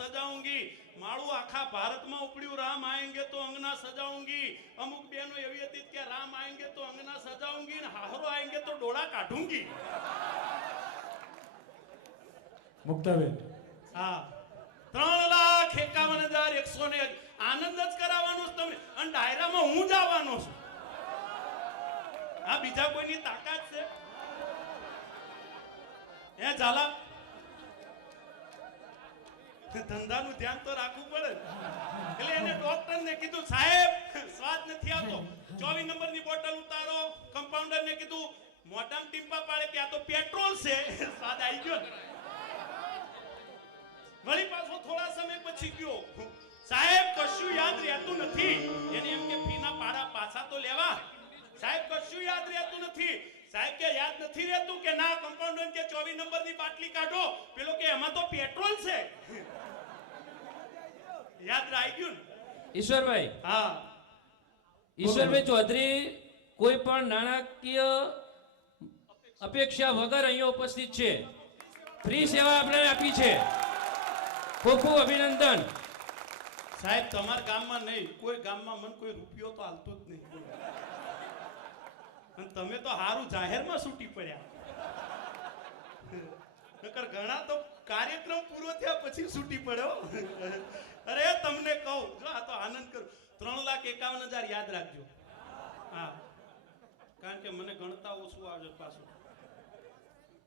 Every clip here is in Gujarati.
सजाऊंगी। माळू आखा भारत में उपड़्यू राम आएंगे तो अंगना सजाऊंगी। अमुक बहनों एवी हती के राम आएंगे तो अंगना सजाऊंगी ने हाहरो आएंगे तो डोळा काढूंगी। मुक्ताबेन हाँ 3,51,100 आनंद ज करावानो छ तमने अन डायरा में हूँ जावानो छुं। आ बीजा कोईनी ताकात छे ए झाला धंधाનું ધ્યાન તો રાખવું પડે એટલે એને ડોક્ટરને કીધું સાહેબ સ્વાદ નથી આવતો 24 નંબરની બોટલ ઉતારો કમ્પાઉન્ડરને કીધું મોઢામાં ટીમ્પા પાડે કે આ તો પેટ્રોલ છે સ્વાદ આવી ગયો વળી પાછો થોડા સમય પછી ગયો સાહેબ કશું યાદ રહેતું નથી એને એમ કે ફીના પાડા પાછા તો લેવા સાહેબ કશું યાદ રહેતું નથી साहेब के याद नहीं रहतु के ना कंपाउंडर के 24 नंबर की बाटली काढो पेलो के एमा तो पेट्रोल से याद रही गયું ईश्वर भाई हां ईश्वर भाई चौधरी कोई पण नाणाकीय अपेक्षा वगर અહીં ઉપસ્થિત છે फ्री सेवा આપણે આપી છે ખૂબ ખૂબ અભિનંદન साहेब તમાર ગામમાં નહીં કોઈ ગામમાં મન કોઈ રૂપિયો તો હાલતું જ નહીં તમે તો હારું જાહેરમાં છૂટી પડ્યા નકર ઘણા તો કાર્યક્રમ પૂરો થયા પછી છૂટી પડ્યો અરે તમને કહું જો આ તો આનંદ કરું 3,51,000 યાદ રાખજો હા કારણ કે મને ગણતા ઓછું આવે પાછું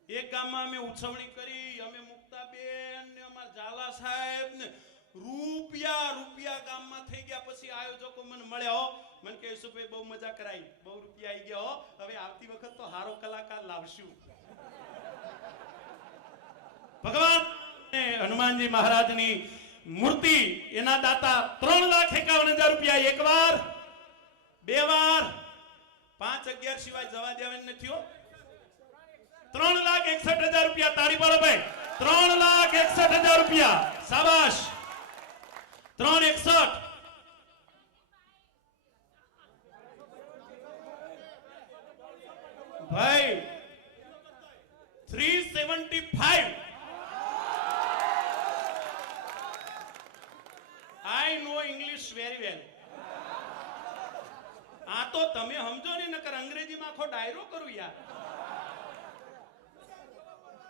એક ગામમાં અમે ઉછવણી કરી અમે મુક્તાબેન ને અમાર ઝાલા સાહેબ ને રૂપિયા ગામમાં થઈ ગયા પછી આયોજકો મને મળ્યા હો मन के सुबह बहु मजा कराई बहु रुपया आई गया हो હવે આવતી વખત તો હારો કલાકાર લાવશું ભગવાન ને હનુમાનજી મહારાજની મૂર્તિ એના દાતા 3,51,000 રૂપિયા એક વાર બે વાર 5,11 સિવાય જવા દેવાનું નથી હો 3,61,000 રૂપિયા તાળી પાડો ભાઈ 3,61,000 રૂપિયા શાબાશ 3,61 भाई 375 I know English very well आ तो तमे समझो ने नकर अंग्रेजी में आखो डायरो करू यार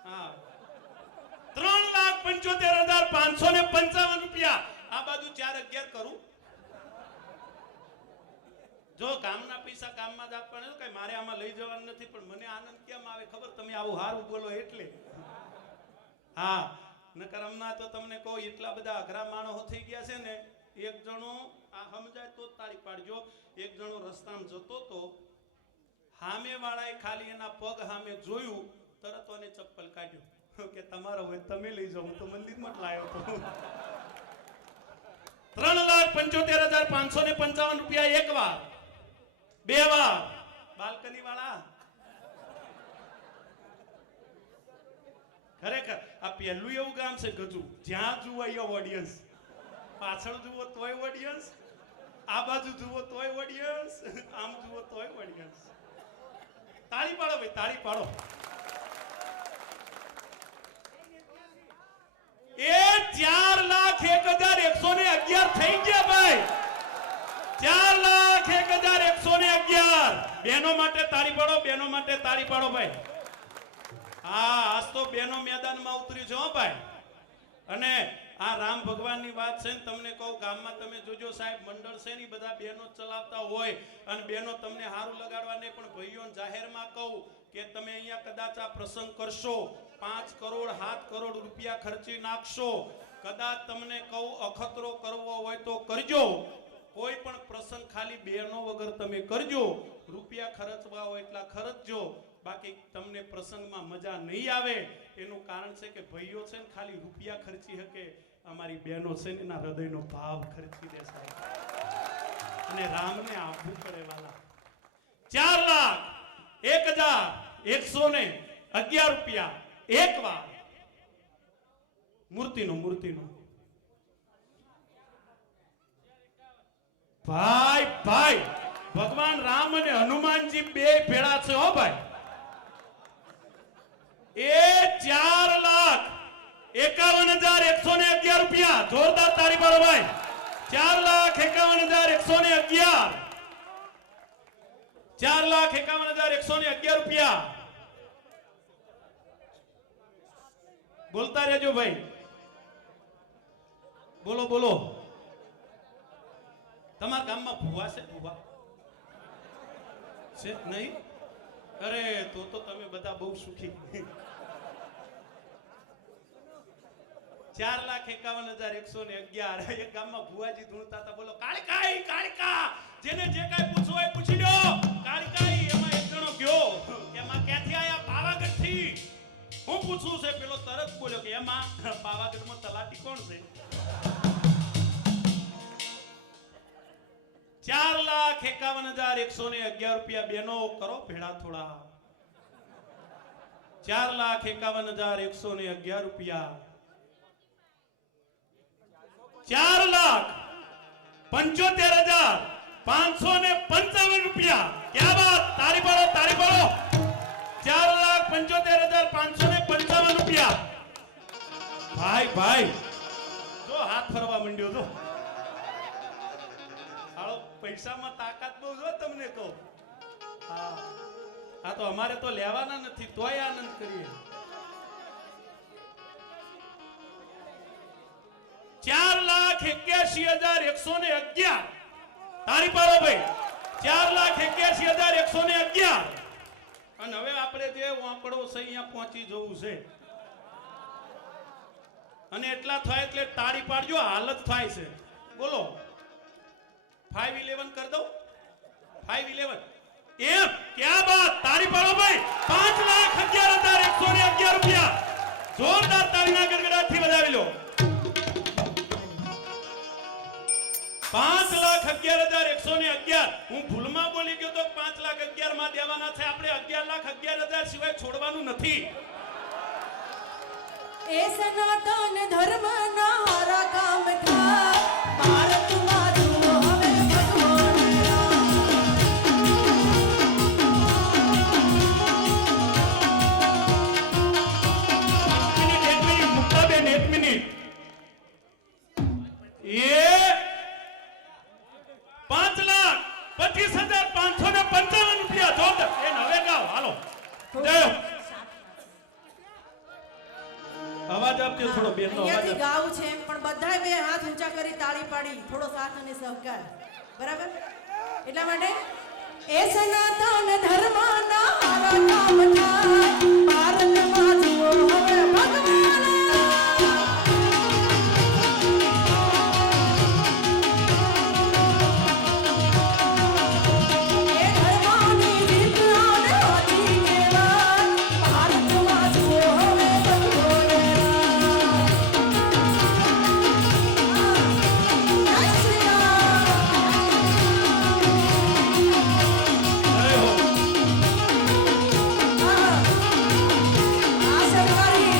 हाँ 3,75,555 रुपया आ बाजू 4,11 करू जो गामना पैसा गामમાં જ આપવાના છે કઈ મારે આમાં લઈ જવાનું નથી પણ મને આનંદ કેમ આવે ખબર તમે આવું હારું બોલો એટલે હા નકર હમણાં તો તમને કહો એટલા બધા અઘરા માણસો થઈ ગયા છે ને એક જણો આ સમજાય તો તાળી પાડજો એક જણો રસ્તામાં જતો તો સામે વાળાએ ખાલી એના પગ સામે જોયું તરત ઓને ચપ્પલ કાઢ્યો કે તમારો હોય તમે લઈ જાઓ હું તો મંદિરમાં જ લાવ્યો તો 3,75,555 રૂપિયા એક વાર બે વાર બાલ્કની વાળા ખરેખર આ પહેલું એવું ગામ છે ગજુ જ્યાં જુઓ અહીંયા ઓડિયન્સ પાછળ જુઓ તોય ઓડિયન્સ આ બાજુ જુઓ તોય ઓડિયન્સ આમ જુઓ તોય ઓડિયન્સ તાળી પાડો ભાઈ તાળી પાડો એ 4,01,111 થઈ ગયા ભાઈ 4,01,111 બેનો માટે તાળી પાડો બેનો માટે તાળી પાડો ભાઈ હા આજ તો બેનો મેદાનમાં ઉતરી છો ભાઈ અને આ રામ ભગવાનની વાત છે ને તમને કહું ગામમાં તમે જોજો સાહેબ મંડળ છે ને બધા બેનો ચલાવતા હોય અને બેનો તમને હારું લગાડવા નહીં પણ ભાઈઓને જાહેરમાં કહું કે તમે અહીંયા કદાચ આ પ્રસંગ કરશો 5 કરોડ 7 કરોડ રૂપિયા ખર્ચી નાખશો કદાચ તમને કહું અખતરો કરવો હોય તો કરજો કોઈ પણ પ્રસંગ ખાલી બેનો વગર તમે કરજો રૂપિયા ખર્ચવા હોય એટલા ખર્ચજો બાકી તમને પ્રસંગમાં મજા નહીં આવે એનું કારણ છે કે ભાઈઓ છે ને ખાલી રૂપિયા ખર્ચી શકે અમારી બહેનો છે ને એના હૃદયનો ભાવ ખર્ચી દે સાહેબ અને રામને આપવું પડે વાલા 4,01,111 રૂપિયા એક વાર મૂર્તિનો ભાઈ ભાઈ ભગવાન રામ અને હનુમાનજી બે ભેળા છે હો ભાઈ એ 4,00,000 51,111 રૂપિયા. જોરદાર તાળી પાડો ભાઈ. 4,51,111. 4,51,111 રૂપિયા. બોલતા રહેજો ભાઈ. બોલો બોલો. તમારા ગામમાં ભુવા છે? ભુવા છે નહીં? અરે તો તમે બધા બહુ સુખી. 4,51,111. એક ગામમાં ભુવાજી ધૂણતા હતા. બોલો કાળિકાઈ કાળિકા, જેને જે કાંઈ પૂછવું હોય પૂછી લો. કાળિકાઈ એમાં એક જણો ગયો, એમાં ક્યાંથી આયા? પાવાગઢથી. હું પૂછું છે? પેલો તરત બોલ્યો કે એમાં પાવાગઢમાં તલાટી કોણ છે? 4,51,111 રૂપિયા. બેનો કરો ભેળા થોડા. 4,51,111 રૂપિયા. 4,75,555 રૂપિયા. ક્યા બાત! તાળી પાડો તાળી પાડો. 4,75,555 રૂપિયા. ભાઈ ભાઈ જો હાથ ફરવા માંડ્યો જો. હાલો પૈસામાં તાકાત બહુ જો તમને કહો. હા આ તો અમારે તો લેવાના નથી તોય આનંદ કરીએ. 4,81,111. તાળી પાડો ભાઈ. 4,81,111. અને હવે આપણે જે વાંકડો છે અહીંયા પહોંચી જવું છે. અને એટલા થાય એટલે તાળી પાડજો. હાલત થાય છે. બોલો 511 કરી દઉં. 511 એમ. ક્યા બાત! તાળી પાડો ભાઈ. 5,11,111 રૂપિયા. જોરદાર તાળીના ગડગડાટથી વધાવી લો. 5,11,111. હું ભૂલમાં બોલી ગયો તો 5,11,000 માં દેવાના છે. આપણે 11,11,000 સિવાય છોડવાનું નથી. એ સનાતન ધર્મના હારા કામ થાય. ભારતમાં જુઓ હવે ભગવાન એક મિનિટ મુક્તાબેન, એક મિનિટ. એ 5,25,555 રૂપિયા. જોરદાર. એ હવે ગાઓ. હાલો જયો. અવાજ આપજો થોડો બેનનો અવાજ. અહીંયાથી ગાવું છે પણ બધાય બે હાથ ઊંચા કરી તાળી પાડી થોડો સાથ અને સહકાર. બરાબર? એટલા માટે એ સનાતન ધર્મના હારા કામ થાય. ભારતમાં જુઓ હવે ભગવાન એ ધર્મની જીત અને હાથી કહેવાય. ભારતમાં જુઓ હવે ભગવાન જય શ્રી રામ. જય હો. આ સરકારી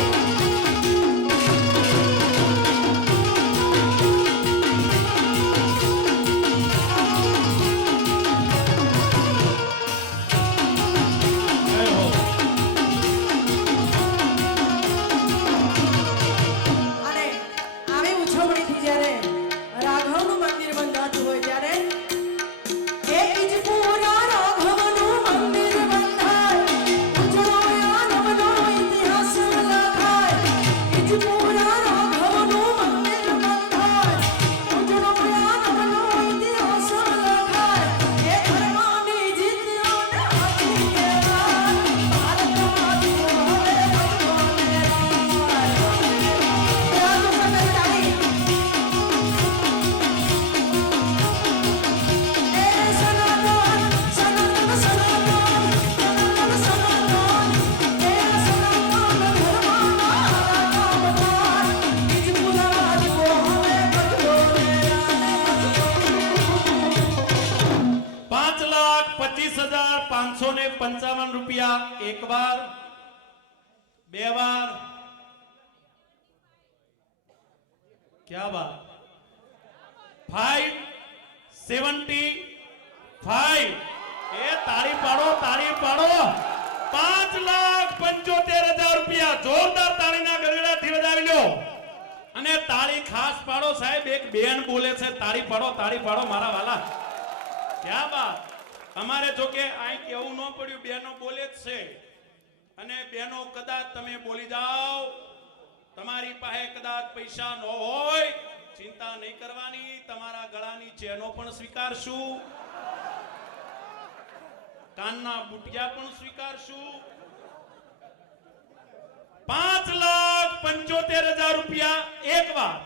જય હો. અને આવી ઉજવણીથી જ્યારે રાઘવનું મંદિર બંધાતું હોય ત્યારે એક જ પૂરા રાઘવનું મંદિર બંધાય. ઉજળો યાદવનો ઇતિહાસ લખાય. એક જ પૂરા રાઘવનું મંદિર બંધાય. ઉજળો યાદવનો ઇતિહાસ લખાય. એ ધર્મની જીત અને હાથી કહેવાય. ભારતમાં જુઓ હવે ભગવાન ₹5,25,555 રૂપિયા. એક વાર, બે વાર. क्या बात. 575. એ તાળી પાડો તાળી પાડો. 5,75,000 રૂપિયા. જોરદાર તાળીના ગડગડાટથી વધાવી લો. તાળી ખાસ પાડો સાહેબ, એક બેન બોલે છે, તાળી પાડો મારા વાલા. ક્યાં બાત. અમારે જો કે આ કેવું ન પડ્યું, બેનો બોલે જ છે. અને બેનો કદાચ તમે બોલી જાઓ, તમારી પાસે કદાચ પૈસા ન હોય, ચિંતા નહીં કરવાની, તમારા ગળાની ચેનો પણ સ્વીકારશું, કાનના બુટિયા પણ સ્વીકારશું. 5,75,000 રૂપિયા એક વાર,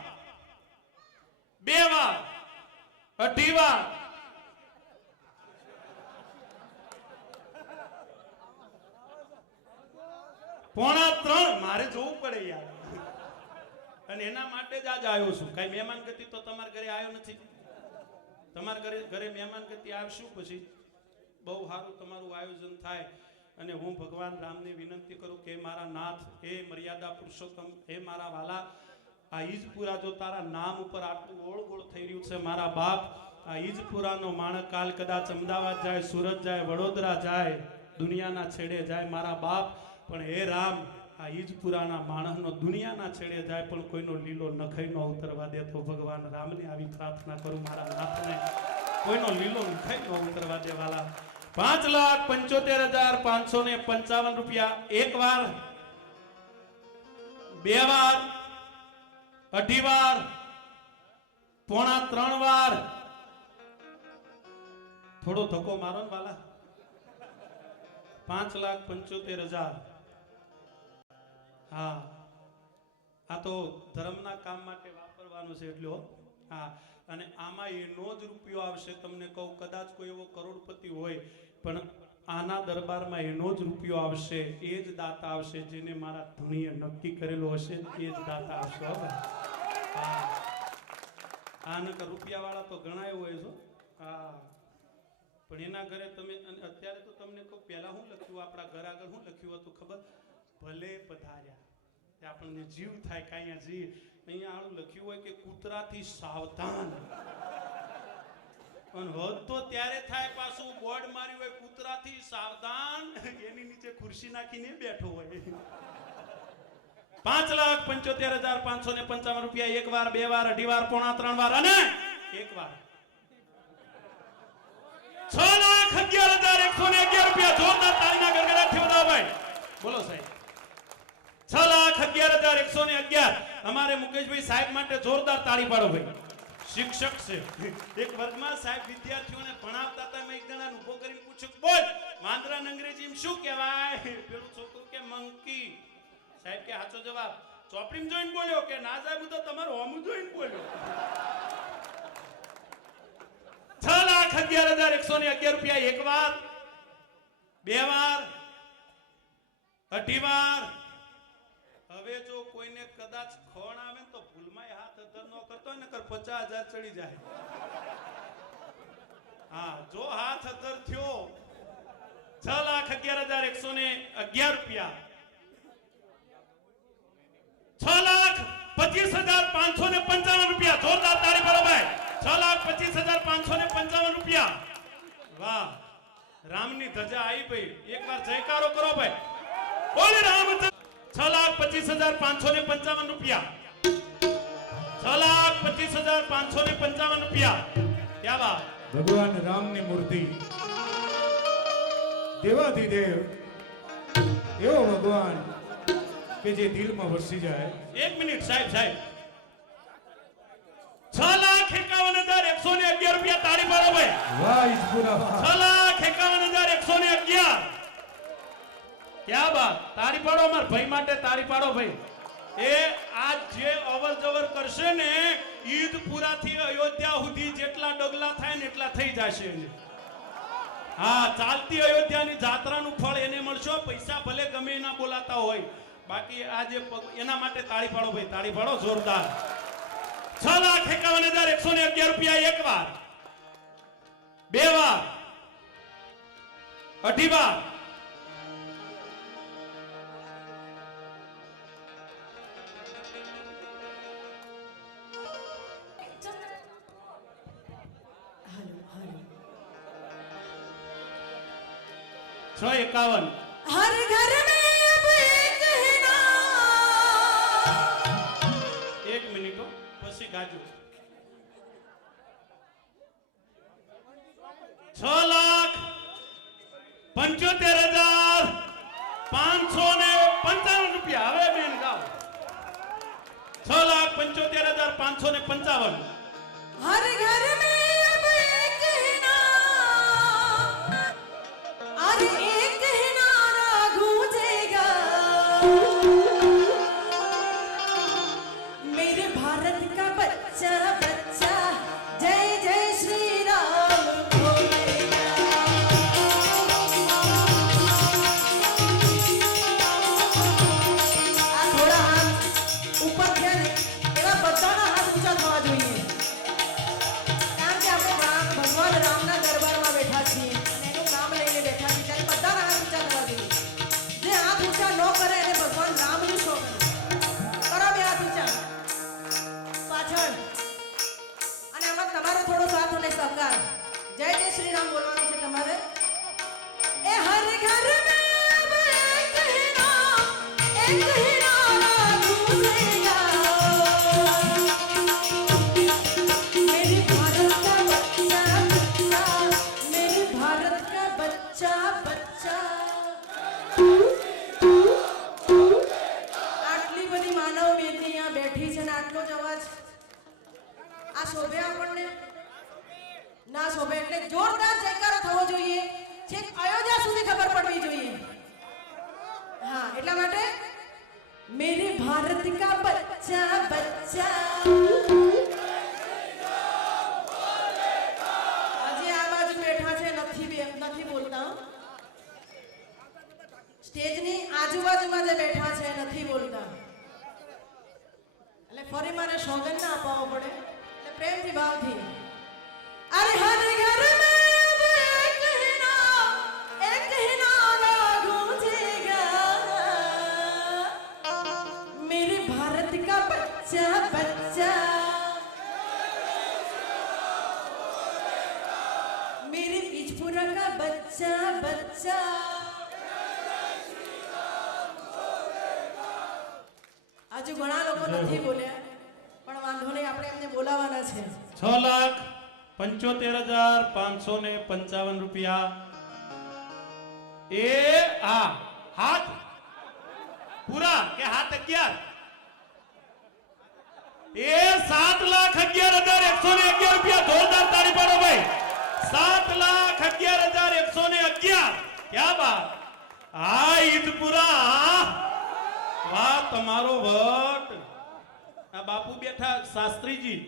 બે વાર, અઢી વાર, પોણા 3. મારે જોવું પડે યાર. અને એના માટે જ આજ આવ્યો છું. કઈ મહેમાન ગતિ તો તમારા ઘરે આવ્યો નથી. તમારા ઘરે મહેમાન ગતિ આવશું પછી બહુ સારું તમારું આયોજન થાય. અને હું ભગવાન રામને વિનંતી કરું કે મારા નાથ, હે મર્યાદા પુરુષોત્તમ, હે મારા વાલા, આ ઈજપુરા જો તારા નામ ઉપર આટલું ઓળગોળ થઈ રહ્યું છે મારા બાપ, આ ઈજપુરાનો માણસ કાલ કદાચ અમદાવાદ જાય, સુરત જાય, વડોદરા જાય, દુનિયાના છેડે જાય મારા બાપ, પણ હે રામ, આ ઈજપુરાના માણસનો દુનિયાના છેડે જાય પણ કોઈનો લીલો નખઈ ન ઉતરવા દે. તો ભગવાન રામને આવી પ્રાર્થના કરું, મારા નાથને કોઈનો લીલો નખઈ ન ઉતરવા દે વાલા. 5,75,555 રૂપિયા એક વાર, બે વાર, અઢી વાર, પોણા 3 વાર. થોડો ધક્કો મારો ને વાલા. 5,75,000. હા, આ તો ધર્મના કામ માટે વાપરવાનું છે એટલે. હા, અને આમાં એનો જ રૂપિયો આવશે. તમને કહું, કદાચ કોઈ એવો કરોડપતિ હોય પણ આના દરબારમાં એનો જ રૂપિયો આવશે, એ જ દાતા આવશે જેને મારા ધણીએ નક્કી કરેલો હશે, એ જ દાતા આવશે. હા, આ નકર રૂપિયા વાળા તો ઘણા હોય છે. હા, પણ એના ઘરે તમે, અત્યારે તો તમને કહું, પહેલા શું લખ્યું આપણા ઘર આગળ, શું લખ્યું હતું ખબર? ભલે પધાર્યા. આપણને જીવ થાય કાંઈ જીવ. અહીંયા આવું લખ્યું હોય કે કૂતરાથી સાવધાન. અને હદ તો ત્યારે થાય, પાછું બોર્ડ માર્યું હોય કૂતરાથી સાવધાન, એની નીચે ખુરશી નાખીને બેઠો હોય. 5,75,555 રૂપિયા એક વાર, બે વાર, અઢી વાર, પોણા 3 વાર અને એક વાર. 6,11,111 રૂપિયા. જોરદાર તાળીના ગડગડાટથી વધાવો ભાઈ. બોલો સાહેબ. 6,11,111. અમારે મુકેશભાઈ સાહેબ માટે જોરદાર તાળી પાડો ભાઈ. શિક્ષક છે. એક વર્ગમાં સાહેબ વિદ્યાર્થીઓને ભણાવતા હતા. મેં એક જણાને ઉભો કરીને પૂછ્યું, બોલ વાંદરાને અંગ્રેજીમાં શું કહેવાય? પેલું છોકરું કે મંકી. સાહેબ કે સાચો જવાબ ચોપડીમાં જોઈને બોલ્યો કે ના સાહેબ હું તો તમારું હોમું જોઈને બોલ્યો. 6,11,111 રૂપિયા એક વાર, બે વાર, અઢી વાર. હવે જો કોઈને કદાચ ખોણ આવે તો ભૂલમાં હાથ અધર ન કરતો હોય, નકર 50,000 ચડી જાય. હા, જો હાથ અધર થયો 6,11,111 રૂપિયા. 6,25,555 રૂપિયા. જોરદાર તાળી પાડો ભાઈ. 6,25,555 રૂપિયા. વાહ, રામની ધજા આવી ભાઈ. એકવાર જયકારો કરો ભાઈ. બોલે રામચંદ્ર. 6,25,555 રૂપિયા. 6,25,555 રૂપિયા. ક્યાં વાત. ભગવાન રામની મૂર્તિ, દેવાધિદેવ એવો ભગવાન કે જે દિલમાં વસી જાય. એક મિનિટ સાહેબ. 6,51,111 રૂપિયા. તાળી પાડો ભાઈ. વાહ ઈશ્વરા વાહ. 6,51,111. ક્યાં બાત. તાળી પાડો અમાર ભાઈ માટે. તાળી પાડો ભાઈ. એ આજ જે અવર જવર કરશે ને, ઈદ પુરાથી અયોધ્યા સુધી જેટલા ડગલા થાય ને એટલા થઈ જશે. હા, ચાલતી અયોધ્યાની જાત્રાનું ફળ એને મળશે. પૈસા ભલે ગમે એના બોલાતા હોય, બાકી આ જે એના માટે તાળી પાડો ભાઈ. તાળી પાડો જોરદાર. 6,51,111 રૂપિયા એક વાર, બે વાર, અઢી વાર, છ 51. हर घर में अब एक है ना. એક મિનિટ. પછી ગાજો 6,75,555 રૂપિયા હવે બેન ગાઓ 6,75,555 हर घर में अब एक ही नाम, अरे एक ही नारा गूंजेगा, मेरे भारत का बच्चा बच्चा जय जय श्री राम बोलेगा। आ थोड़ा हाथ ऊपर ધ્યાન એવા બધાના હાથ ઊંચા થવા જોઈએ, કારણ કે આપણે ભગવાન રામના દરબારમાં બેઠા છીએ અને એનું નામ લઈને બેઠા છીએ, ત્યારે બધાના હાથ ઊંચા થવા જોઈએ. જે હાથ ઊંચા ન કરે એને ભગવાન રામનું શો કરે. કરો બે હાથ ઊંચા પાછળ, અને આમાં તમારો થોડો સાથ અને સહકાર. જય જય શ્રી રામ બોલવાનું છે તમારે. એ હર ઘર મેં अब एक ही नाम, एक ही नारा गूंजेगा, मेरे भारत का बच्चा बच्चा, मेरे भारत का बच्चा बच्चा. આટલી બધી માનવ મેદની અહીંયા બેઠી છે ને આટલો જ અવાજ આ શોભે આપણને ના શોભે, એટલે જોરદાર જયકારો થવો જોઈએ, છેક અયોધ્યા સુધી ખબર પડવી જોઈએ. હા, એટલા માટે મેરે ભારત કા બચ્ચા બચ્ચા. આજે આ બાજુ બેઠા છે નથી બોલતા, સ્ટેજની આજુબાજુમાં જે બેઠા છે નથી બોલતા, એટલે ફરી મારે સોગંદ ના અપાવવો પડે, એટલે પ્રેમથી ભાવથી. અરે હર ઘર મેં अब एक ही नारा गूंजेगा, मेरे भारत का बच्चा बच्चा, मेरे पिछपुरा का बच्चा बच्चा. આજુ ઘણા લોકો નથી બોલ્યા, પણ વાંધો નહીં, આપણે એમને બોલાવવાના છે. 6,75,555 રૂપિયા. એ હા હાથ પૂરા કે હાથ 11? એ 7,11,111 રૂપિયા. જોરદાર તાળી પાડો ભાઈ. 7,11,111. ક્યા બાત. હા ઈદપુરા, વાહ તમારો વટ. આ બાપુ બેઠા શાસ્ત્રીજી,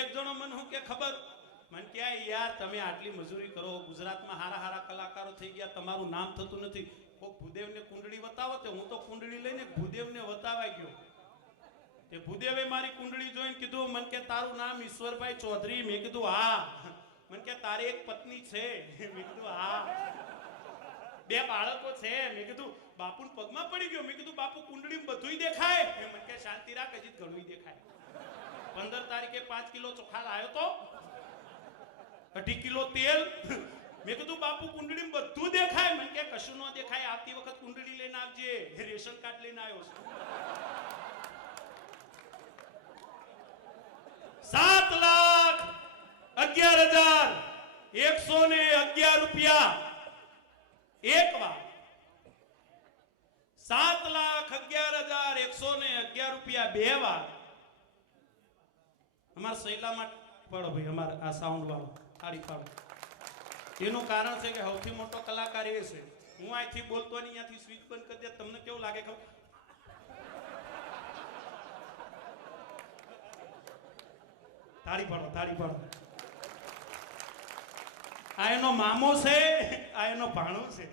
એક જણો મને હું કે ખબર, મને કે યાર તમે આટલી મજૂરી કરો, ગુજરાતમાં હારા હારા કલાકારો થઈ ગયા, તમારું નામ થતું નથી, કોક ભૂદેવને કુંડળી બતાવો. તે હું તો કુંડળી લઈને ભૂદેવને બતાવા ગયો, તે ભૂદેવે મારી કુંડળી જોઈને કીધું, મને કે તારું નામ ઈશ્વરભાઈ ચૌધરી? મેં કીધું હા. મને કે તારે એક પત્ની છે? મેં કીધું હા. 2 બાળકો છે? મેં કીધું બાપુને પગમાં પડી ગયો. મેં કીધું બાપુ કુંડળીમાં બધુંય દેખાય? મને કે શાંતિ રાખ, હજી ઘણું દેખાય. 15 તારીખે 5 કિલો ચોખા લાવ્યો તો, 2.5 કિલો તેલ. મેં કીધું બાપુ કુંડળીમાં બધું દેખાય? મને કે કશું ન દેખાય, આવતી વખત કુંડળી લઈને આવજે, રેશન કાર્ડ લઈને આવ્યો છું. 7,11,111 રૂપિયા એક વાર. 7,11,111 રૂપિયા 2 વાર. અમારા સૈલામાં પાડો ભાઈ, અમારા આ સાઉન્ડ વાળો તાળી પાડો. એનું કારણ છે કે સૌથી મોટો કલાકાર એ છે. હું અહીંથી બોલતો નહીં, અહીંયાથી સ્વિચ બંધ કરી દે, તમને કેવું લાગે ખબર? તાળી પાડો, તાળી પાડો. આ એનો મામો છે, આ એનો ભાણો છે.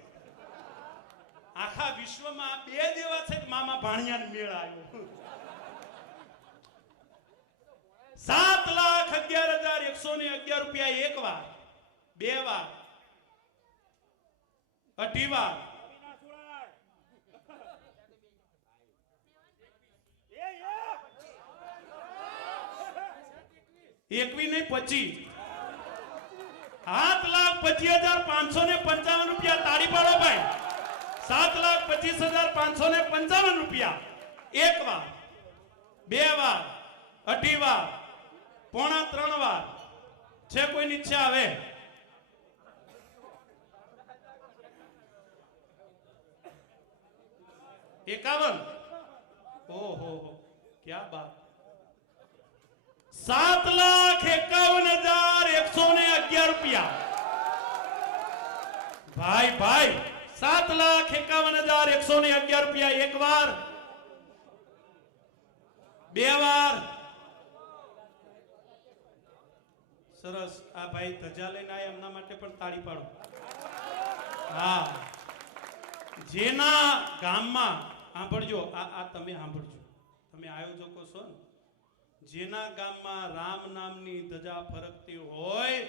આખા વિશ્વમાં 2 જેવા છે કે મામા ભાણિયાને મેળ આવ્યો. 7,11,111 રૂપિયા એક વાર, 2 વાર, 2.5 વાર. એકવી નહીં 25. 7,25,555 રૂપિયા. તાળી પાડો ભાઈ. 7,25,555 રૂપિયા એક વાર, 2 વાર, 2.5 વાર, 3.25 વાર છે કોઈની ઈચ્છા હવે? एकावन ओहो क्या बात 7,51,111 रुपया भाई भाई 7,51,111 रुपया एक बार बे बार सरस आ भाई धजा लईने आया एमना माटे पण ताળી પાડો હા જેના ગામમાં સાંભળજો આ તમે સાંભળજો તમે આયોજકો છો ને જેના ગામમાં રામ નામની ધજા ફરકતી હોય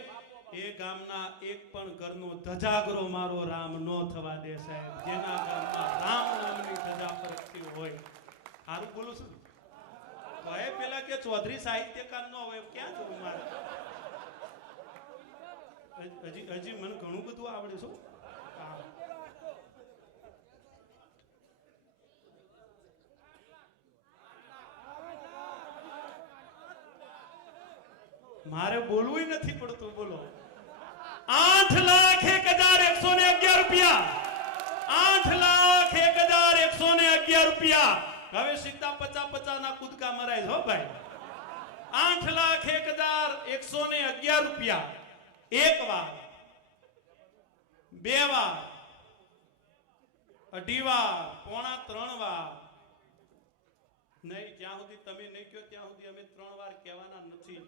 એ ગામના એક પણ ઘરનો ધજાગરો મારો રામ નો થવા દે સાહેબ જેના ગામમાં રામ નામની ધજા ફરકતી હોય સારું બોલું છું તો એ પેલા કે ચૌધરી સાહિત્યકાર નો હોય ક્યાં જવું મારે હજી મને ઘણું બધું આવડે છે મારે બોલવું નથી પડતું બોલો 8,01,111 રૂપિયા 8,01,111 રૂપિયા હવે સીધા 50-50 ના કૂદકા મરાય હો ભાઈ 8,01,111 રૂપિયા એક વાર બે વાર અઢી વાર પોણા 3 વાર નહીં જ્યાં સુધી તમે નહીં કહો ત્યાં સુધી અમે 3 વાર કહેવાના નથી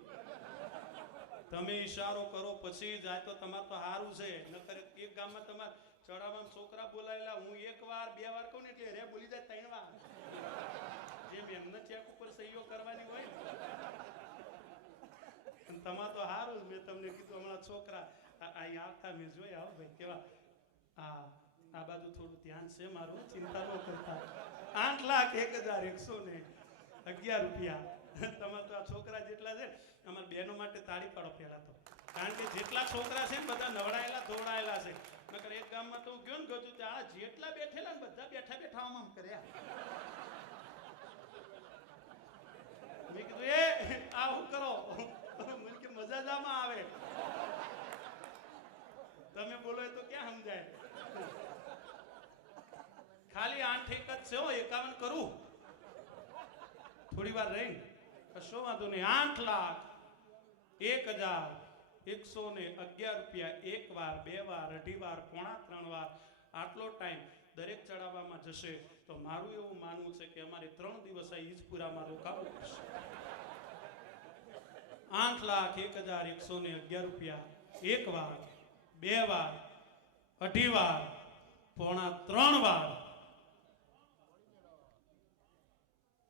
તમે ઈશારો કરો પછી જાય તો તમાર તો હારું છે નકર એક ગામમાં તમાર ચડાવવામાં છોકરા બોલાયેલા હું એક વાર બે વાર કહું ને એટલે રે બોલી જાય 3 વાર જે એમને ચેક ઉપર સહીઓ કરવાની હોય તમાર તો હારું મેં તમને કીધું હમણાં છોકરા અહીં આવતા મેં જોયા આવો ભાઈ કેવા આ બાજુ થોડું ધ્યાન છે મારું ચિંતા ન કરતા 8,01,111 રૂપિયા તમારે તો આ છોકરા જેટલા છે અમારા બહેનો માટે તાળી પાડો પહેલા તો કારણ કે જેટલા છોકરા છે ને બધા નવડાયેલા ધોવડાયેલા છે નકર એક ગામમાં તો હું ગયો ને ગયું આ જેટલા બેઠેલા ને બધા બેઠા બેઠા આમ કર્યા મેં કીધું એ આવું કરો મને કે મજા જ આમાં આવે તમે બોલો તો ક્યાં સમજાય ખાલી 8 એક જ છે હો 51 કરું થોડી વાર રહી કશો વાંધો નહીં 8,01,111 રૂપિયા એક વાર બે વાર અઢી વાર પોણા 3 વાર આટલો ટાઈમ દરેક ચડાવવામાં જશે તો મારું એવું માનવું છે કે અમારે 3 દિવસ આ ઈજપુરામાં રોકાવું પડશે 8,01,111 રૂપિયા એક વાર બે વાર અઢી વાર પોણા 3 વાર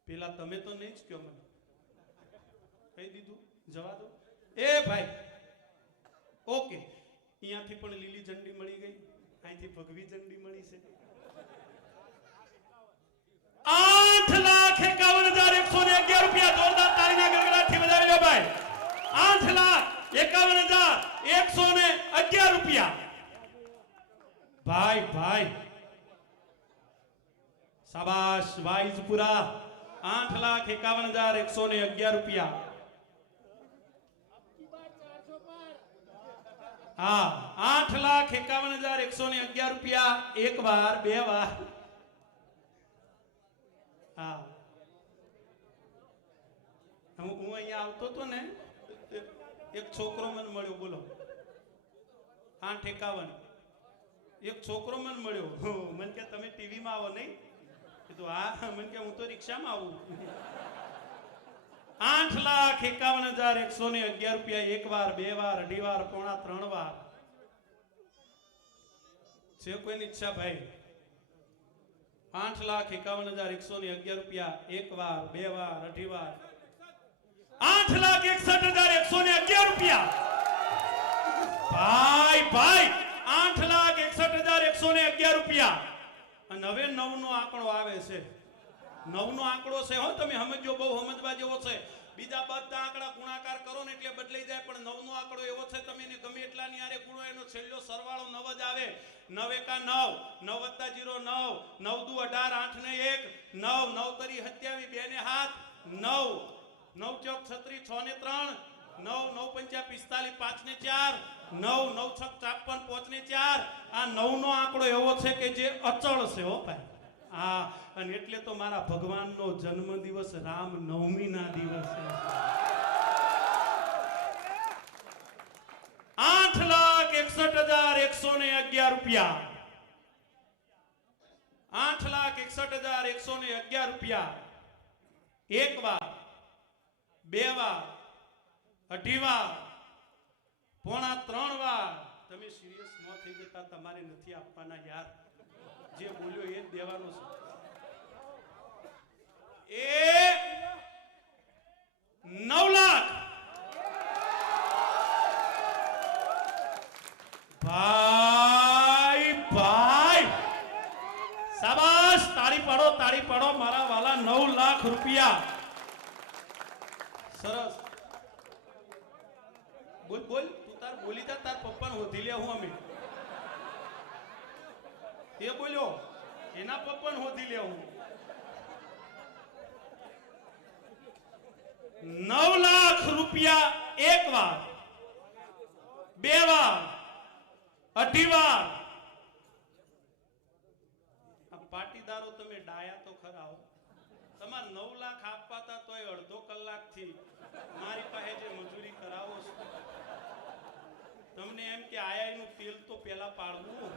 પેલા તમે તો નહીં જ કયો મને કહી દીધું જવા દો એ ભાઈ ઓકે અહીંયાથી પણ લીલી ઝંડી મળી ગઈ અહીંથી ભગવી ઝંડી મળી છે 8,51,111 રૂપિયા જોરદાર તાળીના ગડગડાટથી વધાવી લો ભાઈ 8,51,111 રૂપિયા ભાઈ ભાઈ શાબાશ વાઈજપુરા 8,51,111 રૂપિયા હા 8,51,111 રૂપિયા એક વાર બે વાર હા હું અહીંયા આવતો તો ને એક છોકરો મને મળ્યો બોલો 8,51 એક છોકરો મને મળ્યો મને કે તમે ટીવી માં આવો નહીં કીધું હા મને કે હું તો રિક્ષામાં આવું 8,51,111 રૂપિયા એક વાર બે વાર અઢી વાર પોણા 3 વાર છે કોઈની ઈચ્છા ભાઈ 8,51,111 રૂપિયા એક વાર બે વાર અઢી વાર 8,61,111 રૂપિયા ભાઈ ભાઈ 8,61,111 રૂપિયા અને હવે 9 નો આંકડો આવે છે 9 નો આંકડો છે હો તમે સમજો બહુ સમજવા જેવો છે બીજા બધા આંકડા ગુણાકાર કરો ને એટલે બદલાઈ જાય પણ 9 નો આંકડો એવો છે તમે એને ગમે એટલાની આરે ગુણો એનો છેલ્લો સરવાળો 9 જ આવે 9 એકા 9 9 + 0 9 9 દુ 18 8 ને 1 9 9 તરી 27 2 ને 7 9 9 ચોક 36 6 ને 3 9 9 5 45 5 ને 4 9 9 6 56 5 ને 4 આ 9 નો આંકડો એવો છે કે જે અચળ છે હો ભાઈ. હા, અને એટલે તો મારા ભગવાનનો જન્મદિવસ રામ નવમી ના દિવસે 8,61,111 રૂપિયા. 8,61,111 રૂપિયા. એક વાર, બે વાર, અઢી વાર, પોણા ત્રણ વાર. તમે સિરિયસ ન થઈ જતા, તમારે નથી આપવાના યાર. જે બોલ્યો એ જ દેવાનો છે. એ 9 લાખ. ભાઈ ભાઈ શાબાશ, તાળી પાડો મારા વાલા. 9 લાખ રૂપિયા. સરસ. બોલ બોલ, તું તાર બોલી જા, તાર પપ્પાને હોધી લે. હું અમે એ બોલ્યો એના પપ્પાને હોધી લે. હું 9 લાખ રૂપિયા. એક વાર, બે વાર, અઢી વાર. આ પાટીદારો તમે ડાયા તો ખરા હો. તમારે 9 લાખ આપવા હતા તોય અડધો કલાકથી મારી પાસે જે મજૂરી કરાવો છો, તમને એમ કે આયાનું તેલ તો પેલા પાડવું.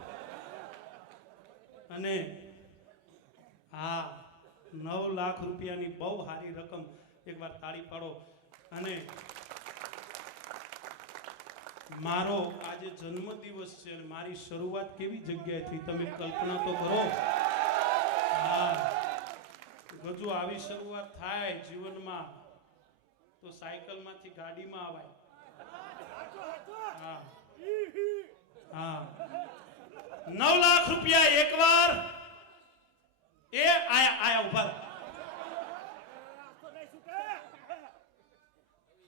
અને હા, 9 લાખ રૂપિયાની બહુ સારી રકમ. એકવાર તાળી પાડો. અને મારો આજે જન્મદિવસ છે અને મારી શરૂઆત કેવી જગ્યાએથી તમે કલ્પના તો કરો. હા, ગજુ આવી શરૂઆત થાય જીવનમાં તો સાયકલમાંથી ગાડીમાં આવાય. હા હા, 9 લાખ રૂપિયા એક વાર. એ આયા ઉભા.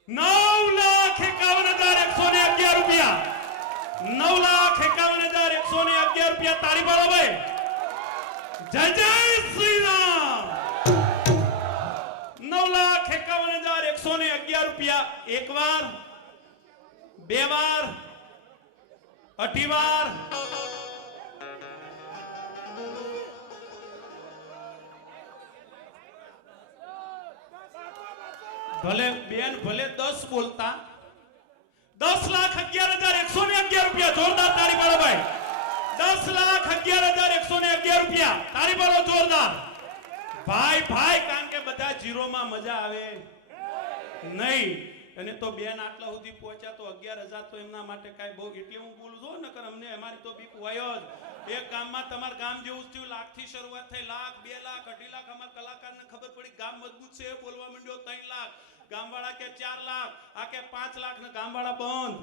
9,51,111 રૂપિયા. 9,51,111 રૂપિયા. તાળી પાડો ભાઈ. જય જય શ્રી રામ. 9,51,111 રૂપિયા. એક વાર, બે વાર, અઢી વાર, ભલે બેન ભલે 10 બોલતા. 10,11,111 રૂપિયા. જોરદાર તાળી પાડો ભાઈ. 10,11,111 રૂપિયા. તાળી પાડો જોરદાર. ભાઈ ભાઈ, કારણ કે બધા જીરોમાં મજા આવે નહીં. અને તો બેન આટલા સુધી પહોંચ્યા તો 11,000 તો એમના માટે કાંઈ બહુ. એટલે હું બોલું છું નકર અમને અમારી તો બીક હોય જ. એક ગામમાં તમારા ગામ જેવું થયું. લાખથી શરૂઆત થઈ. લાખ, 2 લાખ, 2.5 લાખ. અમારા કલાકારને ખબર પડી ગામ મજબૂત છે, બોલવા માંડ્યો 3 લાખ. ગામવાળા કે 4 લાખ, આ કે 5 લાખ ને ગામવાળા બંધ.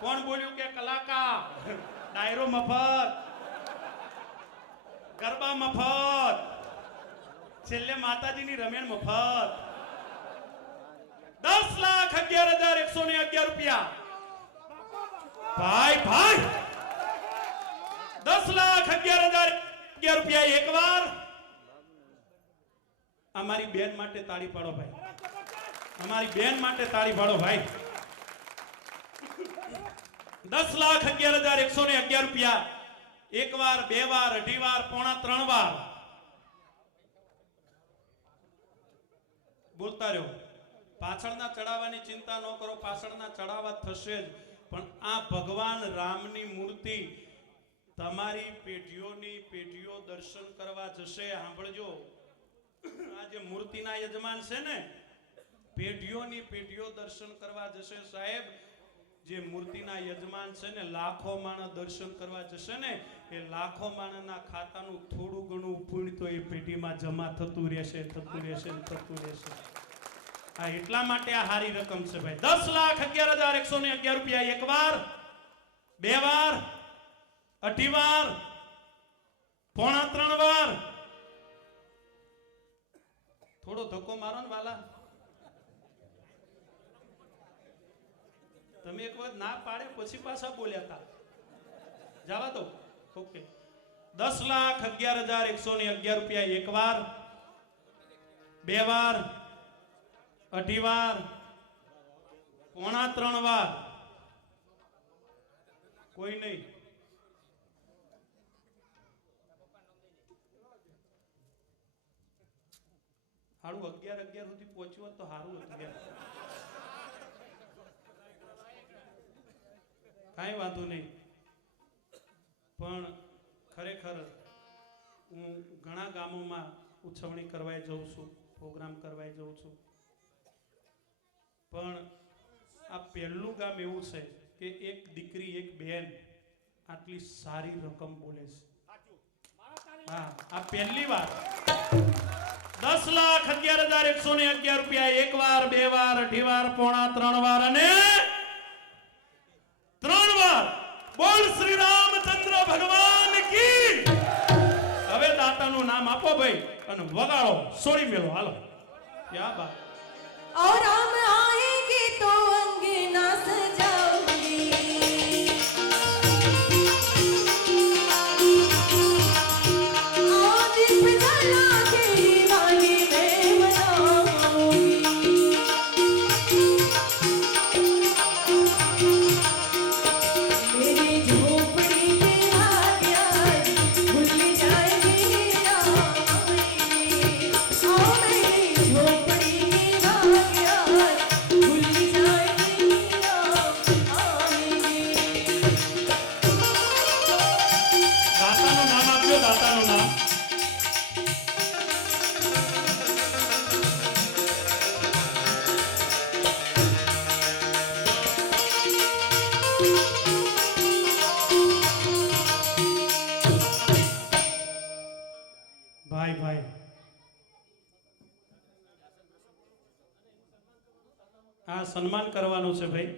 કોણ બોલ્યું કે કલાકાર? ડાયરો મફત, ગરબા મફત, છેલ્લે માતાજીની રમેણ મફત. 10,11,111 રૂપિયા. ભાઈ ભાઈ, 10,11,111 રૂપિયા. એક વાર. અમારી બેન માટે તાળી પાડો ભાઈ. અમારી બેન માટે તાળી પાડો ભાઈ. 10,11,111 રૂપિયા. એક વાર, બે વાર, અઢી વાર, પોણા ત્રણ વાર. બોલતા રહ્યો. પાછળના ચડાવવાની ચિંતા ન કરો. પાછળના ચડાવવા થશે જ. પણ આ ભગવાન રામની મૂર્તિ તમારી પેઢીઓની પેઢીઓ દર્શન કરવા જશે. સાંભળજો, આ જે મૂર્તિના યજમાન છે ને, પેઢીઓની પેઢીઓ દર્શન કરવા જશે. સાહેબ, જે મૂર્તિના યજમાન છે ને, લાખો માણસ દર્શન કરવા જશે ને, એ લાખો માણસના ખાતાનું થોડું ઘણું પુણ્ય તો એ પેઢીમાં જમા થતું રહેશે, થતું રહેશે, થતું રહેશે. આ એટલા માટે આ હારી રકમ છે ભાઈ. 10,11,111 રૂપિયા. એક વાર, બે વાર, અઢી વાર, પોણા ત્રણ વાર. થોડો ધક્કો મારો ને વાલા. તમે એક વખત ના પાડે પછી પાછા બોલ્યા હતા. જવા દો. ઓકે. 10,11,111 રૂપિયા. એક વાર, બે વાર, અઢી વાર, 3:15 વાર કોઈ નહીં. હારું 11 સુધી પહોંચ્યું હોત તો સારું હતું યાર. કાંઈ વાંધો નહીં. પણ ખરેખર હું ઘણા ગામોમાં ઉછવણી કરવા જઉં છું, પ્રોગ્રામ કરવા જઉં છું, પણ આ પહેલું ગામ એવું છે કે એક દીકરી એક બેન આટલી સારી રકમ બોલે છે. હા, આ પહેલી વાર 10,11,111 રૂપિયા એક વાર, બે વાર, અઢી વાર, પોણા 3 વાર અને 3 વાર. બોલ શ્રી રામચંદ્ર ભગવાન કી. હવે દાતાનું નામ આપો ભાઈ અને વગાડો, સોરી મેલો, હાલો. ક્યાં બાત. और राम आएंगे तो अंगना सजाऊंगी, आज इस जला के दीवानी मैं बनाऊंगी, मेरी झोपड़ी के आगे भूल जाएगी रामायणी, और मेरी झोपड़ी के आगे भूल जाएगी रामायणी। દાતાનું નામ આપજો, દાતાનું નામ. ભાઈ ભાઈ હા, સન્માન કરવાનું છે ભાઈ.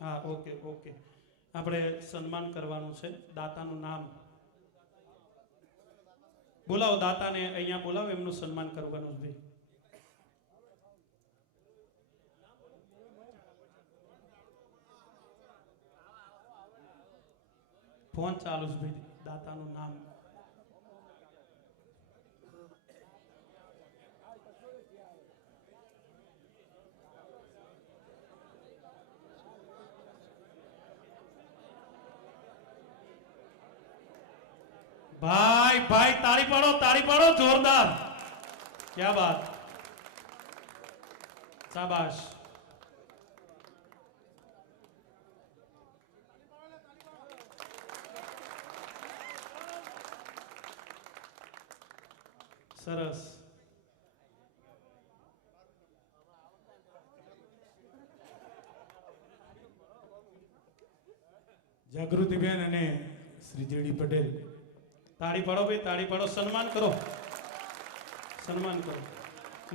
હા, ઓકે ઓકે, આપણે સન્માન કરવાનું છે. દાતાનું નામ બોલાવો, દાતાને અહીંયા બોલાવો, એમનું સન્માન કરવાનું છે ભાઈ. ફોન ચાલુ છે ભાઈ. દાતાનું નામ ભાઈ ભાઈ, તાળી પાડો, તાળી પાડો જોરદાર. ક્યા બાત, શાબાશ. સરસ. જાગૃતિબેન અને શ્રી જેડી પટેલ. તાળી પાડો ભાઈ, તાળી પાડો. સન્માન કરો, સન્માન કરો.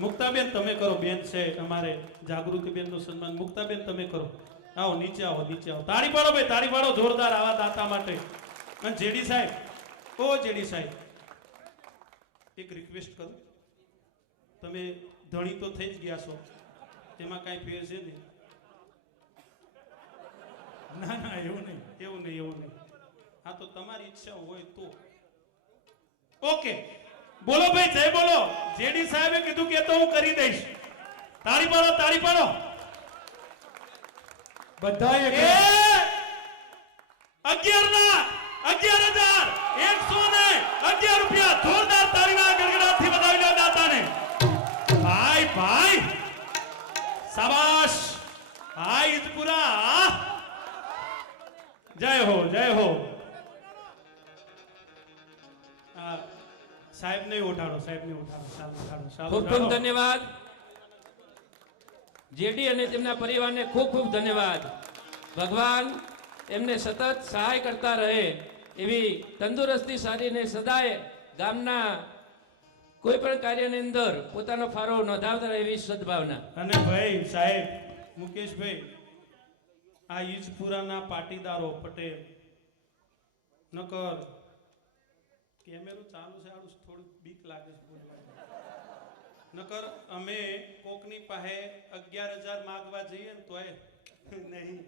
મુક્તાબેન તમે કરો, બેન છે અમારે જાગૃતિબેન નું સન્માન. મુક્તાબેન તમે કરો. આવો નીચે, આવો નીચે આવો. તાળી પાડો ભાઈ, તાળી પાડો જોરદાર આવા દાતા માટે. અને જેડી સાહેબ, ઓ જેડી સાહેબ, એક રિક્વેસ્ટ કરું. તમે ધણી તો થઈ જ ગયા છો, તેમાં કાંઈ ફેર છે નહીં. ના ના, એવું નહીં. એવું નહીં, એવું નહીં. આ તો તમારી ઈચ્છા હોય તો ઓકે. બોલો ભાઈ, જય બોલો. જેડી સાહેબે કીધું કે તો હું કરી દઈશ. તાળી પાડો, તાળી પાડો. બધાએ એ 11,11,111 રૂપિયા જોરદાર તાળીના ગડગડાટથી વધાવી લો દાતાને. ભાઈ ભાઈ, શાબાશ. હા ઈદપુરા, જય હો, જય હો. સાહેબ ને ઉઠાડો, સાહેબ ને ઉઠાડો. ચાલો ઉઠાડો, ચાલો ખૂબ ખૂબ ધન્યવાદ જેડી અને તેમના પરિવારને ખૂબ ખૂબ ધન્યવાદ. ભગવાન એમને સતત સહાય કરતા રહે એવી તંદુરસ્તી સારીને સદાય ગામના કોઈ પણ કાર્યની અંદર પોતાનો ફાળો નોંધાવતા રહે એવી સદભાવના. અને ભાઈ સાહેબ મુકેશભાઈ, આ ઈજપુરાના પાટીદારો પટેલ, નકર કેમેરો ચાલુ છે, આડું થોડું બીક લાગે છે બોલવાનું. નકર અમે કોકની પાસે 11,000 માંગવા જઈએ ને તોય નહીં.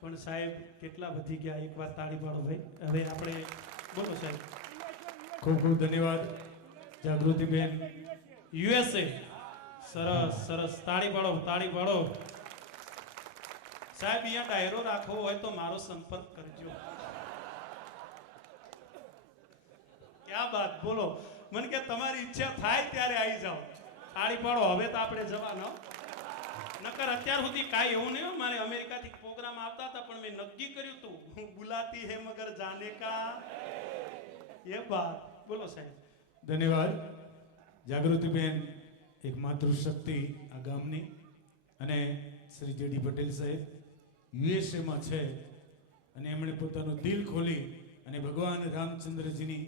પણ સાહેબ કેટલા વધી ગયા, એકવાર તાળી પાડો ભાઈ. હવે આપણે બોલો સાહેબ. ખૂબ ખૂબ ધન્યવાદ જાગૃતિબેન. યુએસએ સરસ સરસ, તાળી પાડો, તાળી પાડો. સાહેબ અહીંયા ડાયરો રાખવો હોય તો મારો સંપર્ક કરજો. ક્યાં વાત, બોલો. મને કે તમારી ઈચ્છા થાય ત્યારે આવી જાઓ. તાળી પાડો. હવે તો આપણે જવાનો. નકર અત્યાર સુધી કાંઈ એવું નહીં હો. મારે અમેરિકાથી પ્રોગ્રામ આવતા હતા પણ મેં નક્કી કર્યું હતું, બુલાતી હે મગર જાને કા એ બાત. બોલો સાહેબ. ધન્યવાદ. જાગૃતિબેન એક માતૃશક્તિ આ ગામની, અને શ્રી જેડી પટેલ સાહેબ યુએસએમાં છે, અને એમણે પોતાનું દિલ ખોલી અને ભગવાન રામચંદ્રજીની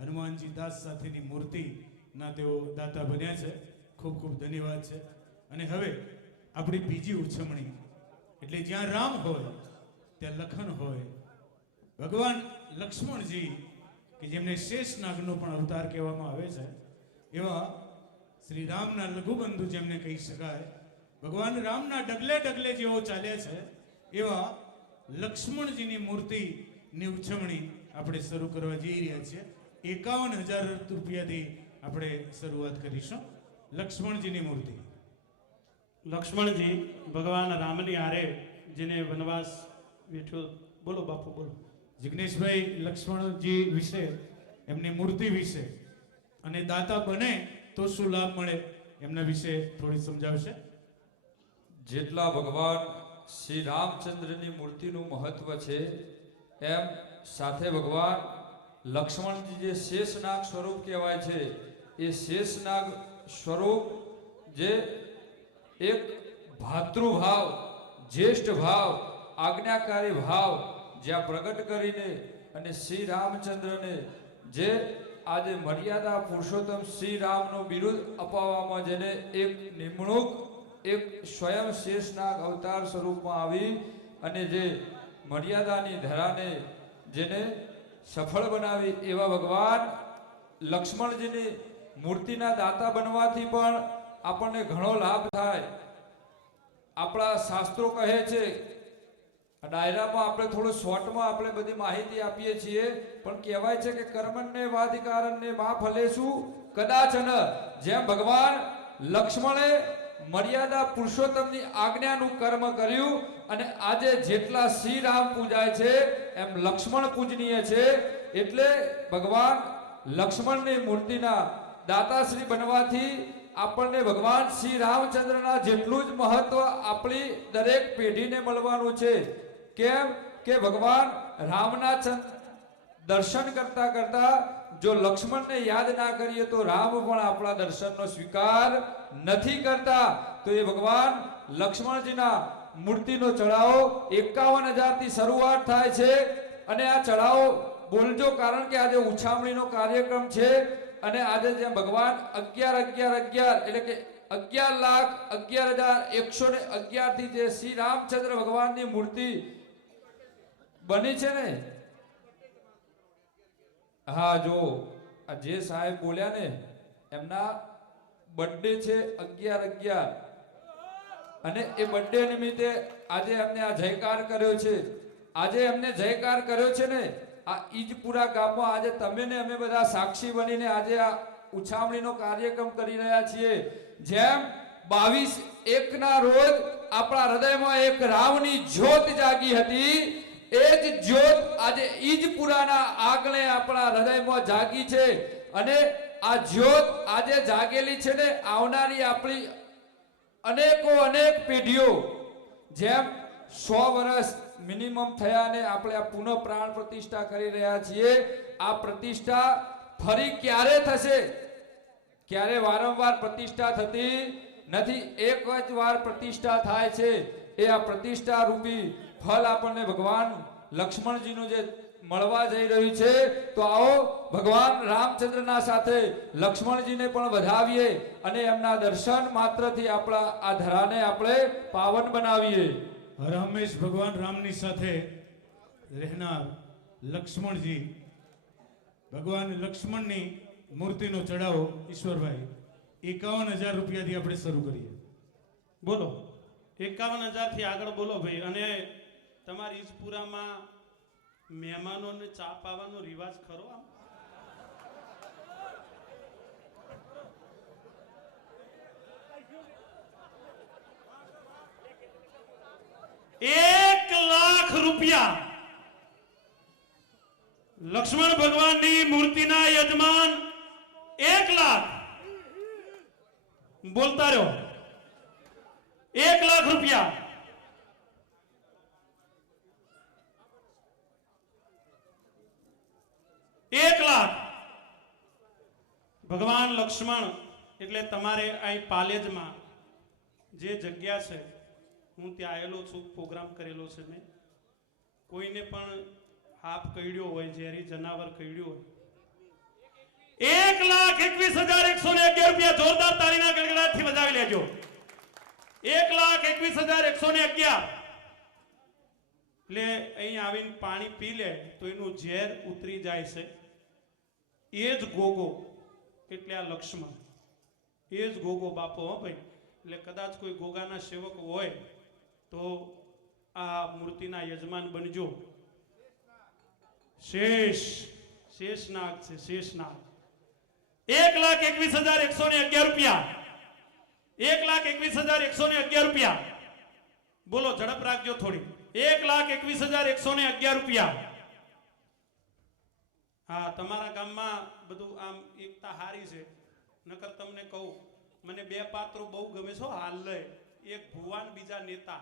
હનુમાનજી દાસ સાથેની મૂર્તિના તેઓ દાતા બન્યા છે. ખૂબ ખૂબ ધન્યવાદ છે. અને હવે આપણી બીજી ઉછમણી, એટલે જ્યાં રામ હોય ત્યાં લખન હોય. ભગવાન લક્ષ્મણજી કે જેમને શેષનાગનો પણ અવતાર કહેવામાં આવે છે, એવા શ્રી રામના લઘુબંધુ જેમને કહી શકાય, ભગવાન રામના ડગલે ડગલે જેઓ ચાલ્યા છે, એવા લક્ષ્મણજીની મૂર્તિની ઉછમણી આપણે શરૂ કરવા જઈ રહ્યા છીએ. 51,000 રૂપિયાથી આપણે શરૂઆત કરીશું. લક્ષ્મણજીની મૂર્તિ. લક્ષ્મણજી ભગવાન રામની હારે જેને વનવાસ વેઠ્યો. બોલો બાપુ, બોલો. જિગ્નેશભાઈ લક્ષ્મણજી વિશે, એમની મૂર્તિ વિશે અને દાતા બને તો શું લાભ મળે એમના વિશે થોડી સમજાવશે. જેટલા ભગવાન શ્રી રામચંદ્રની મૂર્તિનું મહત્વ છે, એમ સાથે ભગવાન લક્ષ્મણજી જે શેષનાગ સ્વરૂપ કહેવાય છે, એ શેષનાગ સ્વરૂપ જે એક ભાતૃભાવ, જ્યેષ્ઠ ભાવ, આજ્ઞાકારી ભાવ જ્યાં પ્રગટ કરીને અને શ્રી રામચંદ્રને જે આજે મર્યાદા પુરુષોત્તમ શ્રી રામનું બિરુદ અપાવવામાં જેને એક નિમણૂક, એક સ્વયં શેષનાગ અવતાર સ્વરૂપમાં આવી અને જે મર્યાદાની ધરાને જેને સફળ બનાવી, એવા ભગવાન લક્ષ્મણજીની મૂર્તિના દાતા બનવાથી પણ આપણને ઘણો લાભ થાય. આપણા શાસ્ત્રો કહે છે, ડાયરામાં આપણે થોડું શોર્ટમાં આપણે બધી માહિતી આપીએ છીએ, પણ કહેવાય છે કે કર્મણ્ય વાધિકારણ્ય મા ફલેષુ કદાચન. જેમ ભગવાન લક્ષ્મણે મર્યાદા પુરુષોત્તમની આજ્ઞાનું કર્મ કર્યું અને આજે જેટલા શ્રી રામ પૂજાય છે એમ લક્ષ્મણ પૂજનીય છે. એટલે ભગવાન લક્ષ્મણની મૂર્તિના દાતાશ્રી બનવાથી આપણને ભગવાન શ્રી રામચંદ્રના જેટલું જ મહત્વ આપણી દરેક પેઢીને મળવાનું છે. કેમ કે ભગવાન રામના દર્શન કરતા કરતા જો લક્ષ્મણને યાદ ના કરીએ તો રામ પણ આપણા દર્શનનો સ્વીકાર નથી કરતા. તો એ ભગવાન લક્ષ્મણજીના મૂર્તિનો ચઢાવો 51,000 થી શરૂઆત થાય છે. અને આ ચઢાવો બોલજો, કારણ કે આજે ઉછામણીનો કાર્યક્રમ છે અને આજે જેમ ભગવાન 11,11,11 એટલે કે 11,11,111 થી જે શ્રી રામચંદ્ર ભગવાનની મૂર્તિ બની છે ને, હા જો આ જે સાહેબ બોલ્યા ને એમના બર્થડે છે 11/11, અને એ બર્થડે નિમિત્તે આજે એમને આ જયકાર કર્યો છે. આજે એમને જયકાર કર્યો છે ને આ ઈજપુરા ગામમાં આજે તમે ને અમે બધા સાક્ષી બનીને આજે આ ઉછામણીનો કાર્યક્રમ કરી રહ્યા છીએ. જેમ 22/1 ના રોજ આપણા હૃદયમાં એક રામની જ્યોત જાગી હતી, એ જ જ્યોત આજે ઈજપુરાના આગલે આપણા હૃદયમાં જાગી છે. અને આ જ્યોત આજે જાગેલી છે ને આવનારી આપણી અનેક પેઢીઓ જેમ 100 વર્ષ મિનિમમ થયા ને આપણે આ પુનઃ પ્રાણ પ્રતિષ્ઠા કરી રહ્યા છીએ. આ પ્રતિષ્ઠા ફરી ક્યારે થશે? ક્યારે વારંવાર પ્રતિષ્ઠા થતી નથી, એક જ વાર પ્રતિષ્ઠા થાય છે. એ આ પ્રતિષ્ઠા રૂપી ફળ આપણને ભગવાન લક્ષ્મણજીનું જે મળવા જઈ રહ્યું છે. તો આવો ભગવાન રામચંદ્રના સાથે લક્ષ્મણજીને પણ વધાવીએ અને એમના દર્શન માત્રથી આપણા આ ધરાને આપણે પાવન બનાવીએ. હર હંમેશ ભગવાન રામની સાથે રહેનાર લક્ષ્મણજી, ભગવાન લક્ષ્મણની મૂર્તિનો ચઢાવો ઈશ્વરભાઈ 51,000 રૂપિયાથી આપણે શરૂ કરીએ. બોલો. 51,000 થી આગળ બોલો ભાઈ. અને તમારી ઈજપુરામાં મહેમાનોને ચા પાવાનો રિવાજ ખરો? આમ રૂપિયા લક્ષ્મણ ભગવાનની મૂર્તિના યજમાન 1 લાખ બોલતા રહ્યો 1 લાખ રૂપિયા ભગવાન લક્ષ્મણ એટલે તમારે અહીં પાલેજમાં જે જગ્યા છે હું ત્યાં આવેલો છું પ્રોગ્રામ કરેલો છે મેં કોઈને પણ હાપ કઈડ્યો હોય ઝેરી જનાવર કઈડ્યો હોય 1,21,111 રૂપિયા જોરદાર તાળીના ગડગડાટથી વધાવી લેજો 1,21,111 એટલે અહીં આવીને પાણી પી લે તો એનું ઝેર ઉતરી જાય છે એ જ ગોગો એટલે આ લક્ષ્મણ એ જ ગોગો બાપો હો ભાઈ એટલે કદાચ કોઈ ગોગાના સેવક હોય તો આ મૂર્તિના યજમાન બનજો શેષનાગ છે શેષનાગ 1,21,111 રૂપિયા 1,21,111 રૂપિયા બોલો ઝડપ રાખજો થોડી 1,21,111 રૂપિયા હા તમારા ગામમાં બધું આમ એકતા હારી છે નકર તમને કહું મને 2 પાત્રો બહુ ગમે છે હાલ લઈ એક ભુવાન બીજા નેતા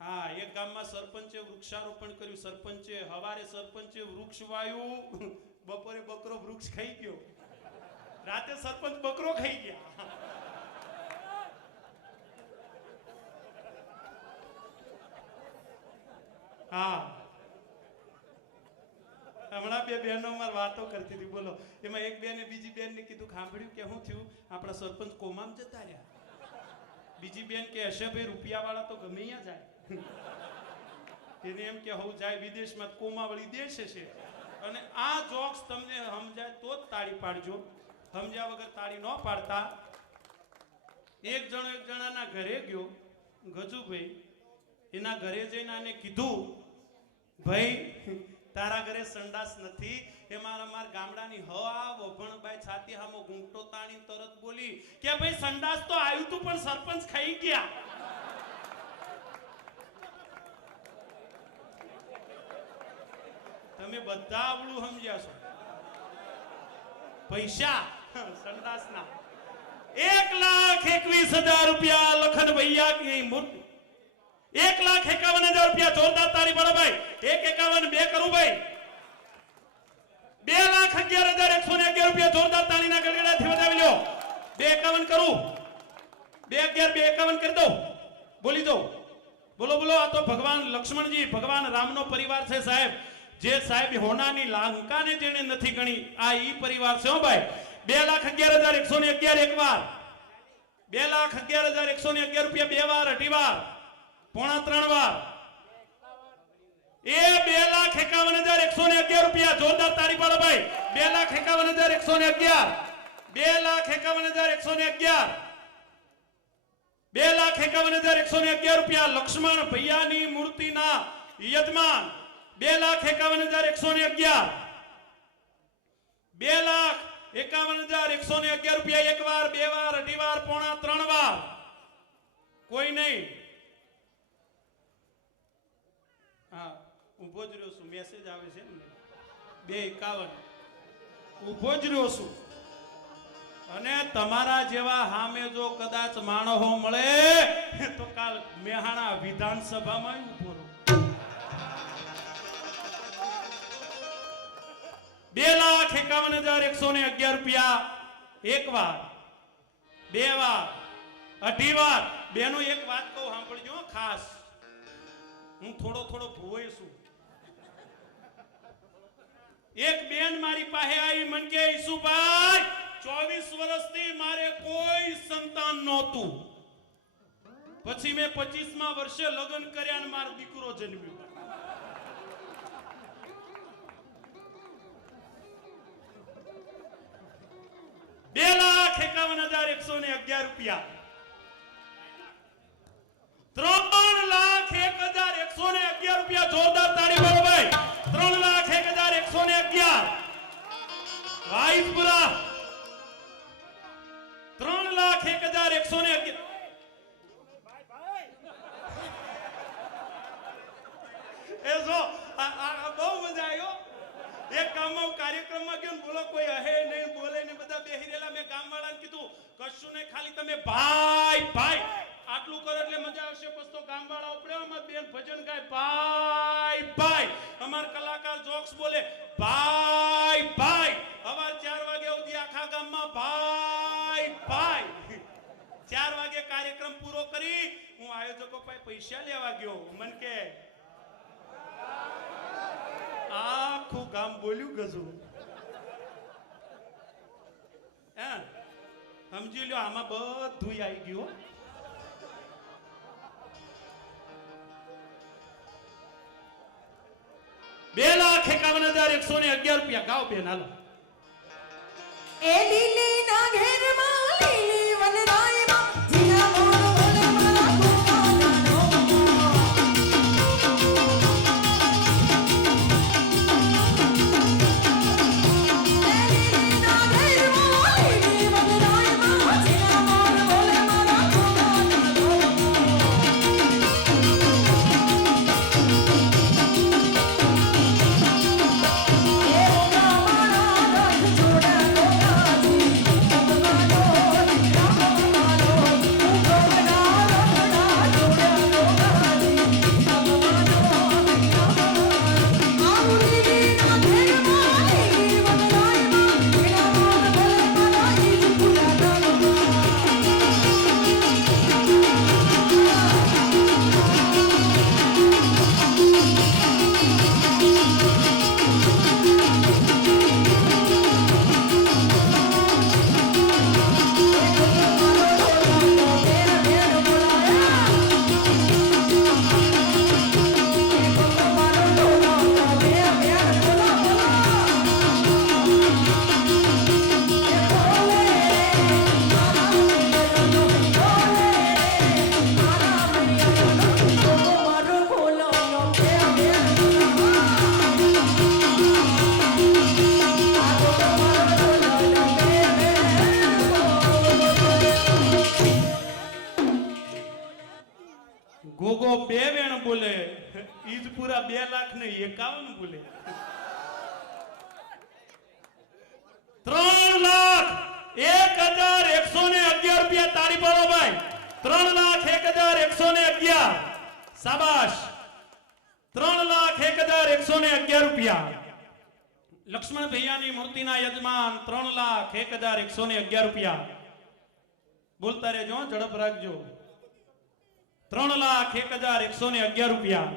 હા એક ગામમાં સરપંચે વૃક્ષારોપણ કર્યું સરપંચે હવારે સરપંચે વૃક્ષ વાયું બપોરે બકરો વૃક્ષ ખાઈ ગયો રાતે સરપંચ બકરો ખાઈ ગયા હા હમણાં 2 બહેનો માર વાતો કરતી હતી બોલો એમાં એક બેને બીજી બેનને કીધું સાંભળ્યું કે શું થયું આપણા સરપંચ કોમામ જતા રહ્યા બીજી બેન કે હશે ભાઈ રૂપિયાવાળા તો ગમે અહીંયા જાય એને એમ કે હું જાય વિદેશમાં કોમા વળી દેશ છે અને આ જોક્સ તમને સમજાય તો જ તાળી પાડજો સમજ્યા વગર તાળી ન પાડતા એક જણો એક જણાના ઘરે ગયો ગજુભાઈ એના ઘરે જઈને આને કીધું ભાઈ તારા ઘરે સંડાસ નથી એ મારા ગામડાની હવા વભણબાઈ છાતી હામો ઘૂંટો તાણી તરત બોલી કે ભાઈ સંડાસ તો આવ્યું તું પણ સરપંચ ખાઈ ગયા તમે બધા આવડું સમજ્યા છો પૈસા સંડાસના 1,21,000 રૂપિયા લખન ભૈયા की मूर्ति 1,51,000 રૂપિયા જોરદાર તાળી પાડો ભાઈ 1,51 2 કરું ભાઈ 2,11,111 રૂપિયા જોરદાર તાળીના ગડગડાથી વધાવી લ્યો 2,51 કરું 2,11,2,51 કરી દો બોલી દો બોલો બોલો આ તો ભગવાન લક્ષ્મણજી ભગવાન રામનો પરિવાર છે સાહેબ જે સાહેબ હોનાની લંકાને જેને નથી ગણી આ ઈ પરિવાર છે હો ભાઈ 2,11,111 એક વાર 2,11,111 રૂપિયા 2 વાર 2.5 વાર પોણા 3 વાર એ 2,51,111 રૂપિયા જોરદાર તાળી પાડો ભાઈ 2,51,111 2,51,111 2,51,111 રૂપિયા લક્ષ્મણ ભૈયાની મૂર્તિના યજમાન 2,51,111 2,51,111 રૂપિયા એક વાર 2 વાર 2.5 વાર પોણા 3 વાર કોઈ નહીં હા ઊભો જ રહ્યો છું મેસેજ આવે છે ને 2,51 ઊભો જ રહ્યો છું અને તમારા જેવા સામે જો કદાચ માણસો મળે તો કાલ મેહાણા વિધાનસભામાં ઊભો રહું 2,51,111 રૂપિયા એક વાર 2 વાર 2.5 વાર બેનો એક વાત કહું સાંભળજો ખાસ હું થોડો ભૂવાઈ છું એક બેન મારી પાસે આવી મન કે ઈસુભાઈ 24 વર્ષથી મારે કોઈ સંતાન નહોતું પછી મેં 25મા વર્ષે લગ્ન કર્યા અને મારો દીકરો જન્મ્યો 2,51,111 રૂપિયા 3,01,111 રૂપિયા જોરદાર તાળી પાડો ભાઈ 3,01,111 વાઈસપુરા 3,01,111 ગામમાં હું કાર્યક્રમમાં ગયો ને બોલો કોઈ અહે નહીં બોલે ને બધા બેહી રહેલા. મેં ગામવાળાને કીધું કશું નહીં, ખાલી તમે ભાઈ ભાઈ આટલું કરો એટલે મજા આવશે. બસ તો ગામવાળા ઉપડે અમાર બેન ભજન ગાય ભાઈ ભાઈ, અમાર કલાકાર જોક્સ બોલે ભાઈ ભાઈ, સવાર 4 વાગ્યા સુધી આખા ગામમાં ભાઈ ભાઈ. 4 વાગે કાર્યક્રમ પૂરો કરી હું આયોજકો પાસે પૈસા લેવા ગયો. મન કે આખું ગામ બોલ્યું ગજુ. હે સમજી લ્યો આમાં બધું આવી ગયું. 2,51,111 રૂપિયા ગાઓ બેન હાલો. એ લીલી ના ઘેરમાં લીલી વનરાયમાં જીના મોર બોલે મારા કુમારનો. એ લીલી ના ઘેરમાં લીલી વનરાયમાં જીના મોર બોલે મારા કુમારનો. એ ઓગા મારા રથ જોડા ગોગાજી ભગવાનો રામમાનો. ઉગમના રથડા જોડા ગોગાજી ભગવાનો રામમાનો. આવું લીલી ના ઘેરમાં લીલી વનરાયમાં જીના મોર બોલે મારા ઈજ પૂરા ગામમાં. ગોગો 2 વેણ બોલે ઈજ પૂરા 2,51,000 બોલે. 3,01,111 રૂપિયા તાળી પાડો ભાઈ. 3,01,111 શાબાશ. 3,01,111 રૂપિયા. લક્ષ્મણ ભૈયાની મૂર્તિના યજમાન 3,01,111 રૂપિયા. બોલતા રહેજો ઝડપ રાખજો. 3,01,111 રૂપિયા.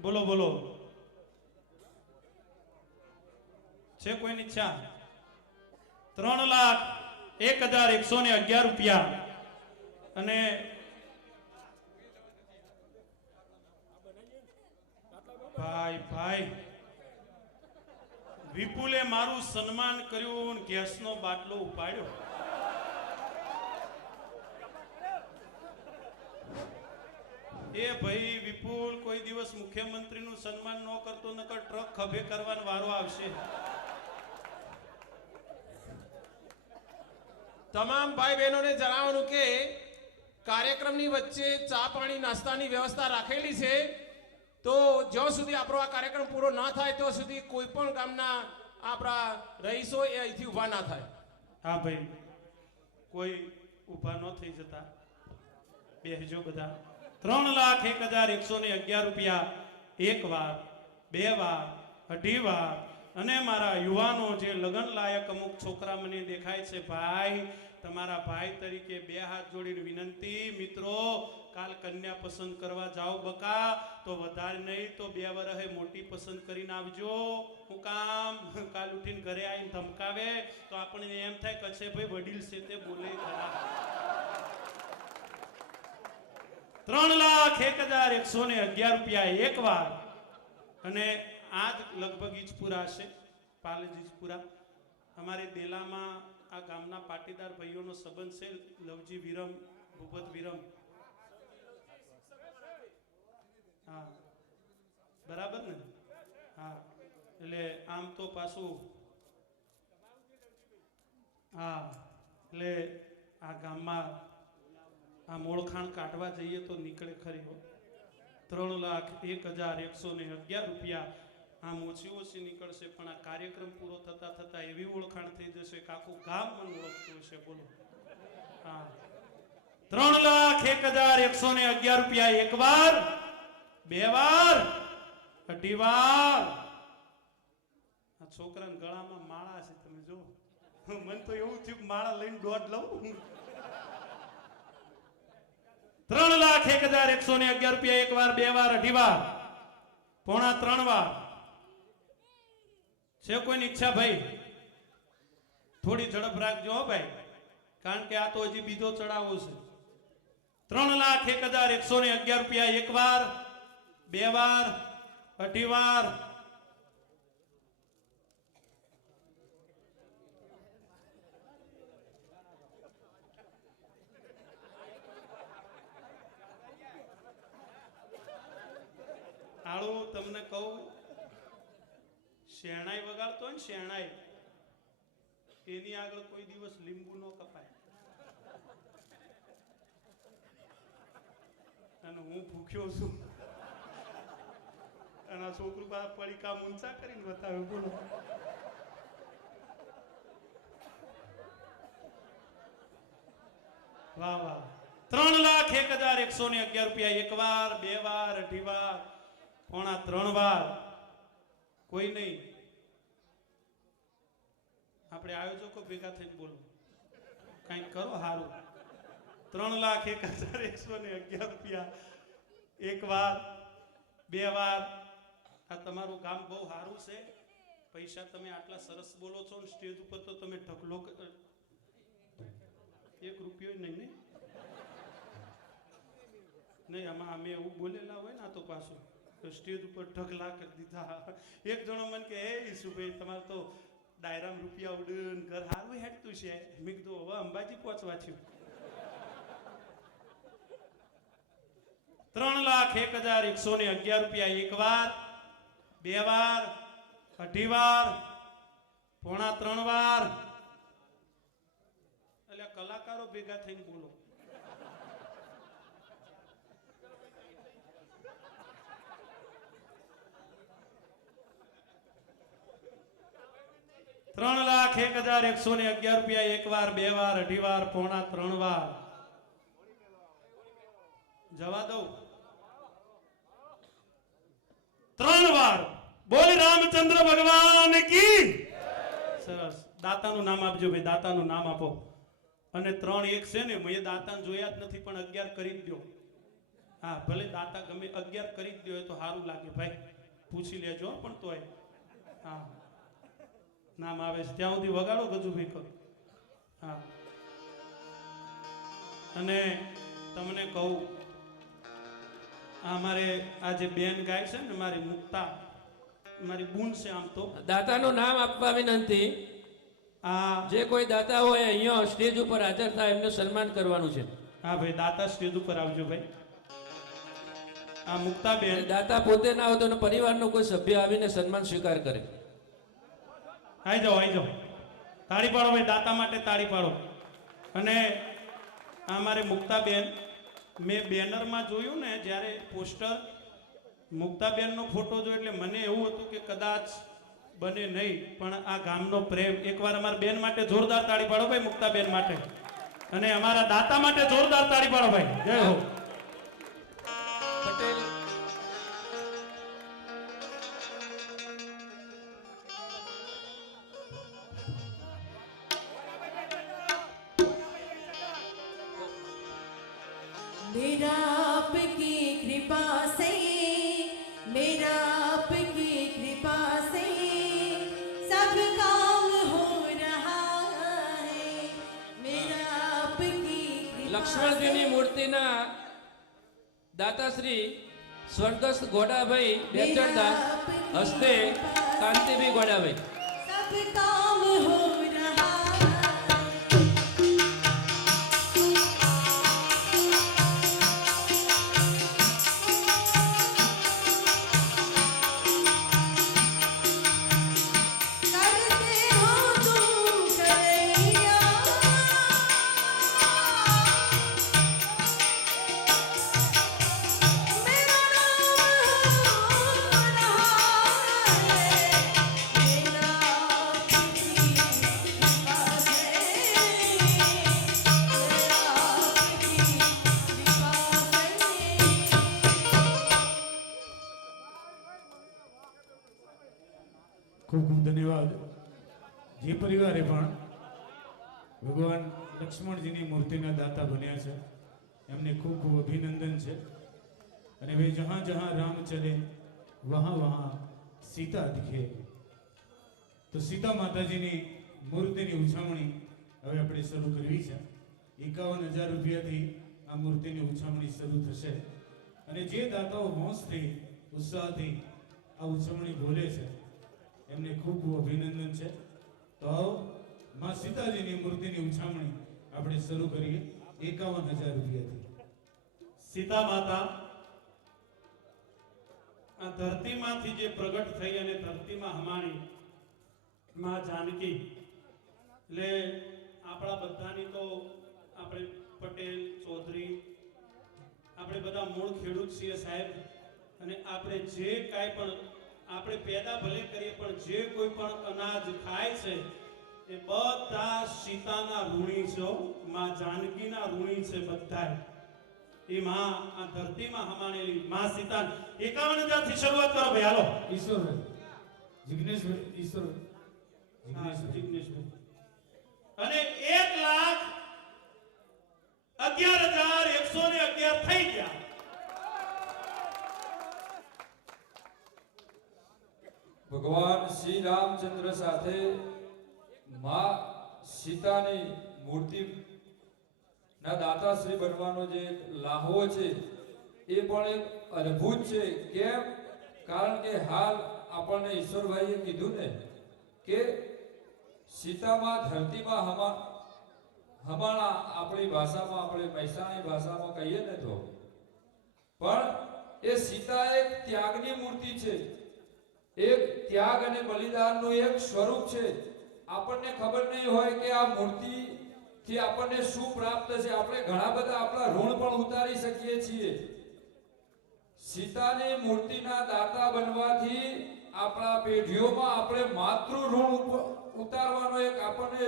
બોલો બોલો છે કોઈની ઈચ્છા? 3,01,111 રૂપિયા. અને ભાઈ ભાઈ વિપુલે મારું સન્માન કર્યું, ગેસનો બાટલો ઉપાડ્યો. એ ભાઈ વિપુલ કોઈ દિવસ મુખ્યમંત્રીનું સન્માન ન કરતો, નકર ટ્રક ખભે કરવાનો વારો આવશે. તમામ ભાઈ બહેનોને જણાવવાનું કે કાર્યક્રમની વચ્ચે ચા પાણી નાસ્તાની વ્યવસ્થા રાખેલી છે. તો જ્યાં સુધી આપણો આ કાર્યક્રમ પૂરો ના થાય ત્યાં સુધી કોઈ પણ ગામના આપણા રહીશો એ અહીંથી ઊભા ના થાય. હા ભાઈ કોઈ ઊભા ન થઈ જતા, બેસજો બધા. 3,01,111 રૂપિયા. 1 વાર, 2 વાર, 2.5 વાર. અને મારા યુવાનો જે લગન લાયક અમુક છોકરા મને દેખાય છે, ભાઈ તમારા ભાઈ તરીકે 2 હાથ જોડીને વિનંતી, મિત્રો કાલ કન્યા પસંદ કરવા જાઓ બકા, તો વધારે નહીં તો 2 વર્ષે મોટી પસંદ કરીને આવજો. હું કામ કાલ ઉઠીને ઘરે આવીને ધમકાવે તો આપણને એમ થાય કે છે ભાઈ વડીલ છે તે બોલે ખરા. 3,01,111 રૂપિયા 1 વાર. અને આજ લગભગ ઈજપુરા હશે, પાલેજ ઈજપુરા. અમારે દેલામાં આ ગામના પાટીદાર ભાઈઓનો સંબંધ છે, લવજી વિરમ, ભૂપત વિરમ. હા બરાબર ને? હા એટલે આમ તો પાછું હા એટલે આ ગામમાં આ મોળખાણ કાઢવા જઈએ તો નીકળે ખરી. 3,01,111 રૂપિયા. આમ ઓછી ઓછી નીકળશે પણ આ કાર્યક્રમ પૂરો થતા થતા એવી ઓળખાણ થઈ જશે કે આખું ગામ મને ઓળખતું હશે. બોલો. હા, 3,01,111 રૂપિયા એક વાર, બે વાર, અઢી વાર. આ છોકરાના ગળામાં માળા છે, તમે જો. મને તો એવું થયું કે માળા લઈને દોઢ લઉં. 3,01,111 રૂપિયા એક વાર, બે વાર, અઢી વાર, પોણા 3 વાર. છે કોઈની ઈચ્છા ભાઈ? થોડી ઝડપ રાખજો હો ભાઈ, કારણ કે આ તો હજી બીજો ચડાવો છે. 3,01,111 રૂપિયા એક વાર, બે વાર, અઢી વાર. આળું તમને કહું, શેણાઈ વગાડતો હોય ને શેણાઈ, એની આગળ કોઈ દિવસ લીંબુ ન કપાય. અને હું ભૂખ્યો છું અને આ છોકરું બા પડીકા ઊંચા કરીને બતાવે. બોલો. વાહ વાહ. 3,01,111 રૂપિયા એક વાર, બે વાર, અઢી વાર, પોણા 3 વાર. કોઈ નહીં, આપણે આયોજકો ભેગા થઈને બોલો, કંઈક કરો હારું. 3,01,111 રૂપિયા એક વાર, બે વાર. આ તમારું ગામ બહુ સારું છે. પૈસા તમે આટલા સરસ બોલો છો ને સ્ટેજ ઉપર તો તમે ઢગલો 1 રૂપિયો નહીં આમાં અમે એવું બોલેલા હોય ને, આ તો પાછું સ્ટેજ ઉપર ઢગલા કરી દીધા. એક જણો મને કે હે ઈશુભાઈ, તમારે તો ડાયરામ રૂપિયા ઉડન ઘર હારું હેઠતું છે. મેં કીધું હવે અંબાજી પહોંચવા થયું. 3,01,111 રૂપિયા એક વાર, બે વાર, અઢી વાર, પોણા 3 વાર. એટલે કલાકારો ભેગા થઈને બોલો. ₹3,01,111 એક વાર, બે વાર, અઢી વાર, પોણા 3 વાર. જવા દઉં 3 વાર. બોલ રામચંદ્ર ભગવાન કી. સરસ. દાતાનું નામ આપજો ભાઈ, દાતાનું નામ આપો. અને 3 1 છે ને, મેં દાતાને જોયા જ નથી, પણ 11 કરી જ દો. હા, ભલે દાતા ગમે 11 કરી જ દો, એ તો સારું લાગે ભાઈ. પૂછી લેજો પણ તોય. હા, નામ આવે છે ત્યાં સુધી વગાડો ગજુભાઈ કરો. હા, અને તમને કહું, અમારે આ જે બેન ગાય છે ને, મારી મુક્તા, મારી બૂન છે. આમ તો દાતાનું નામ આપવા વિનંતી. આ જે કોઈ દાતા હોય અહીંયા સ્ટેજ ઉપર હાજર થાય, એમનું સન્માન કરવાનું છે. હા ભાઈ, દાતા સ્ટેજ ઉપર આવજો ભાઈ. આ મુક્તા બેન. દાતા પોતે ના હોય તો એનો પરિવારનો કોઈ સભ્ય આવીને સન્માન સ્વીકાર કરે. આઈ જાઓ, આઈ જાઓ. તાળી પાડો ભાઈ, દાતા માટે તાળી પાડો. અને આ મારે મુક્તાબેન, મેં બેનરમાં જોયું ને જ્યારે પોસ્ટર, મુક્તાબેનનો ફોટો જોયો એટલે મને એવું હતું કે કદાચ બને નહીં, પણ આ ગામનો પ્રેમ. એકવાર અમારા બેન માટે જોરદાર તાળી પાડો ભાઈ, મુક્તાબેન માટે. અને અમારા દાતા માટે જોરદાર તાળી પાડો ભાઈ. જય હો. પટેલ मेरा आपकी कृपा से, मेरा आपकी कृपा से सब काम हो रहा है. मेरा आपकी कृपा લક્ષ્મણજીની મૂર્તિના દાતાશ્રી સ્વર્ગસ્થ ગોડાભાઈ બેચરદાસ હસ્તે કાંતિભાઈ ગોડાભાઈ. सब काम हो रहा है. करते हो तुम करैया, मेरा नाम हो रहा है. ખૂબ ખૂબ ધન્યવાદ. જે પરિવારે પણ ભગવાન લક્ષ્મણજીની મૂર્તિના દાતા બન્યા છે એમને ખૂબ ખૂબ અભિનંદન છે. અને વે જહાં જહાં રામ ચલે વહાં વહાં સીતા દિખે. તો સીતા માતાજીની મૂર્તિની ઉછામણી હવે આપણે શરૂ કરવી છે. 51,000 રૂપિયાથી આ મૂર્તિની ઉછામણી શરૂ થશે. અને જે દાતાઓ હોંશથી ઉત્સાહથી આ ઉછામણી બોલે છે એમને ખૂબ ખૂબ અભિનંદન છે. તો આવો માં સીતાજીની મૂર્તિની ઉછામણી આપણે શરૂ કરીએ 51,000 રૂપિયાથી. સીતા માતા આ ધરતીમાંથી જે પ્રગટ થઈ અને ધરતીમાં હમાણી માં જાનકી, એટલે આપણા બધાની તો આપણે પટેલ ચૌધરી આપણે બધા મૂળ ખેડૂત છીએ સાહેબ. અને આપણે જે કાંઈ પણ આપણે પેદા ભલે કરીએ પણ જે કોઈ પણ અનાજ ખાય છે એ બધા સીતાના ઋણી છે, માં જાનકીના ઋણી છે બધા. એ માં આ ધરતીમાં હમાણેલી માં સીતા 51,000 થી શરૂઆત કરો ભાઈ. હાલો ઈશ્વરભાઈ, જિગ્નેશભાઈ, ઈશ્વરભાઈ, હા, જિગ્નેશભાઈ. જિગ્નેશભાઈ. અને 1,11,111 થઈ ગયા. ભગવાન શ્રી રામચંદ્ર સાથે માં સીતાની મૂર્તિ ના દાતાશ્રી બનવાનો જે લાહવો છે એ પણ એક અદ્ભુત છે. કેમ? કારણ કે હાલ આપણને ઈશ્વરભાઈએ કીધું ને કે સીતામાં ધરતીમાં હમાણા આપણી ભાષામાં, આપણે મહેસાણી ભાષામાં કહીએ ને તો, પણ એ સીતા એક ત્યાગની મૂર્તિ છે. એક ત્યાગ અને બલિદાનનું એક સ્વરૂપ છે. આપણને ખબર નહીં હોય કે આ મૂર્તિ થી આપણને શું પ્રાપ્ત છે. આપણે ઘણા બધા આપણા ઋણ પણ ઉતારી શકીએ છીએ. સીતાની મૂર્તિના દાતા બનવાથી આપણા પેઢીઓમાં આપણે માતૃ ઋણ ઉતારવાનો એક આપણને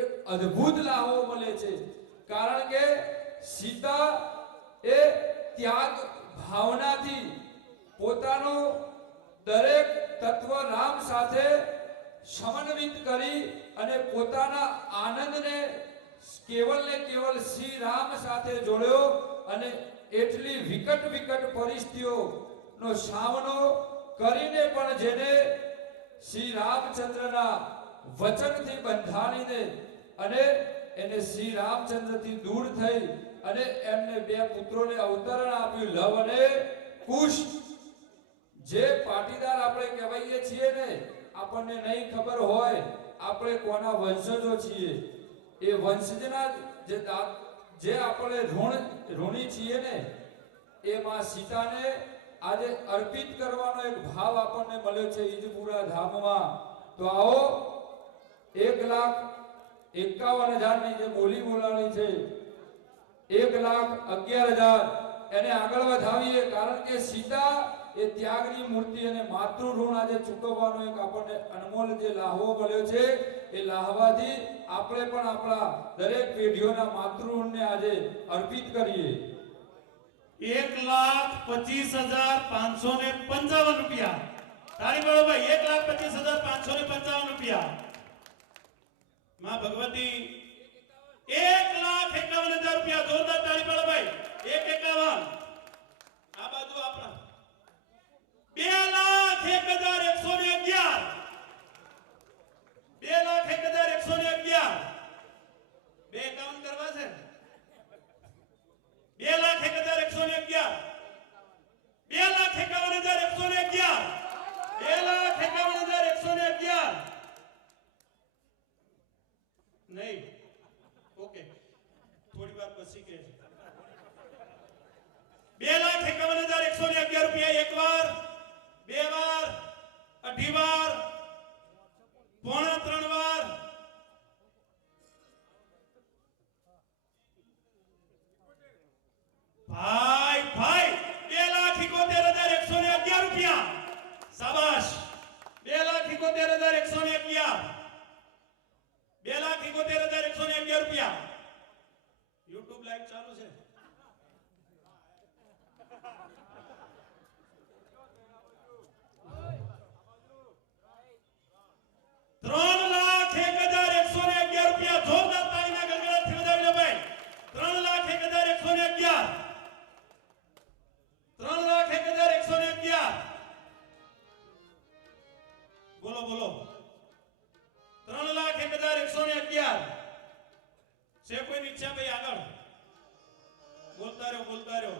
એક અદ્ભુત લાહવો મળે છે. કારણ કે સીતા એ ત્યાગ ભાવનાથી પોતાનો દરેક તત્વ રામ સાથે સમન્વિત કરી અને પોતાના આનંદને કેવલ ને કેવલ શ્રી રામ સાથે જોડ્યો. અને એટલી વિકટ પરિસ્થિતિઓનો સામનો કરીને પણ જેને શ્રી રામચંદ્રના વચનથી બંધાણીને અને એને શ્રી રામચંદ્રથી દૂર થઈ અને એમને બે પુત્રોને અવતરણ આપ્યું, લવ અને કુશ. જે પાટીદાર આપણે કહેવાઈએ છીએ ને, આપણને નહીં ખબર હોય આપણે કોના વંશજો છીએ. એ વંશજના જે આપણે ઋણી છીએ ને, એ માં સીતાને આજે અર્પિત કરવાનો એક ભાવ આપણને મળ્યો છે ઈદપુરા ધામમાં. તો આવો 1,51,000 ની જે બોલી બોલાણી છે, 1,11,000 એને આગળ વધાવીએ. કારણ કે સીતા એ ત્યાગની મૂર્તિ અને માતૃ ઋણ આજે ચૂકવવાનો એક આપણને અનમોલ જે લાહવો મળ્યો છે, એ લાહવાથી આપણે પણ આપણા દરેક પેઢીઓના માતૃ ઋણને આજે અર્પિત કરીએ. 1,25,555 રૂપિયા. તાળી પાડો ભાઈ. 1,25,555 રૂપિયા. માં ભગવતી 1,51,000 રૂપિયા. જોરદાર તાળી પાડો ભાઈ. 1,51. આ બાજુ આપણા 2,01,111. 2,01,111. 2,51 કરવા છે. 2,01,111. 2,51,111. 2,51,111. નહીં. ઓકે, થોડી વાર પછી કે 2,51,111 રૂપિયા. એક વાર, બે વાર, અઢી વાર, પોણા ત્રણ વાર. ભાઈ 2,71,111 રૂપિયા. શાબાશ. 2,71,111. 2,71,111 રૂપિયા. YouTube લાઈવ ચાલુ છે. બોલો 3,01,111 છે કોઈની ઈચ્છા ભાઈ આગળ બોલતા રહ્યો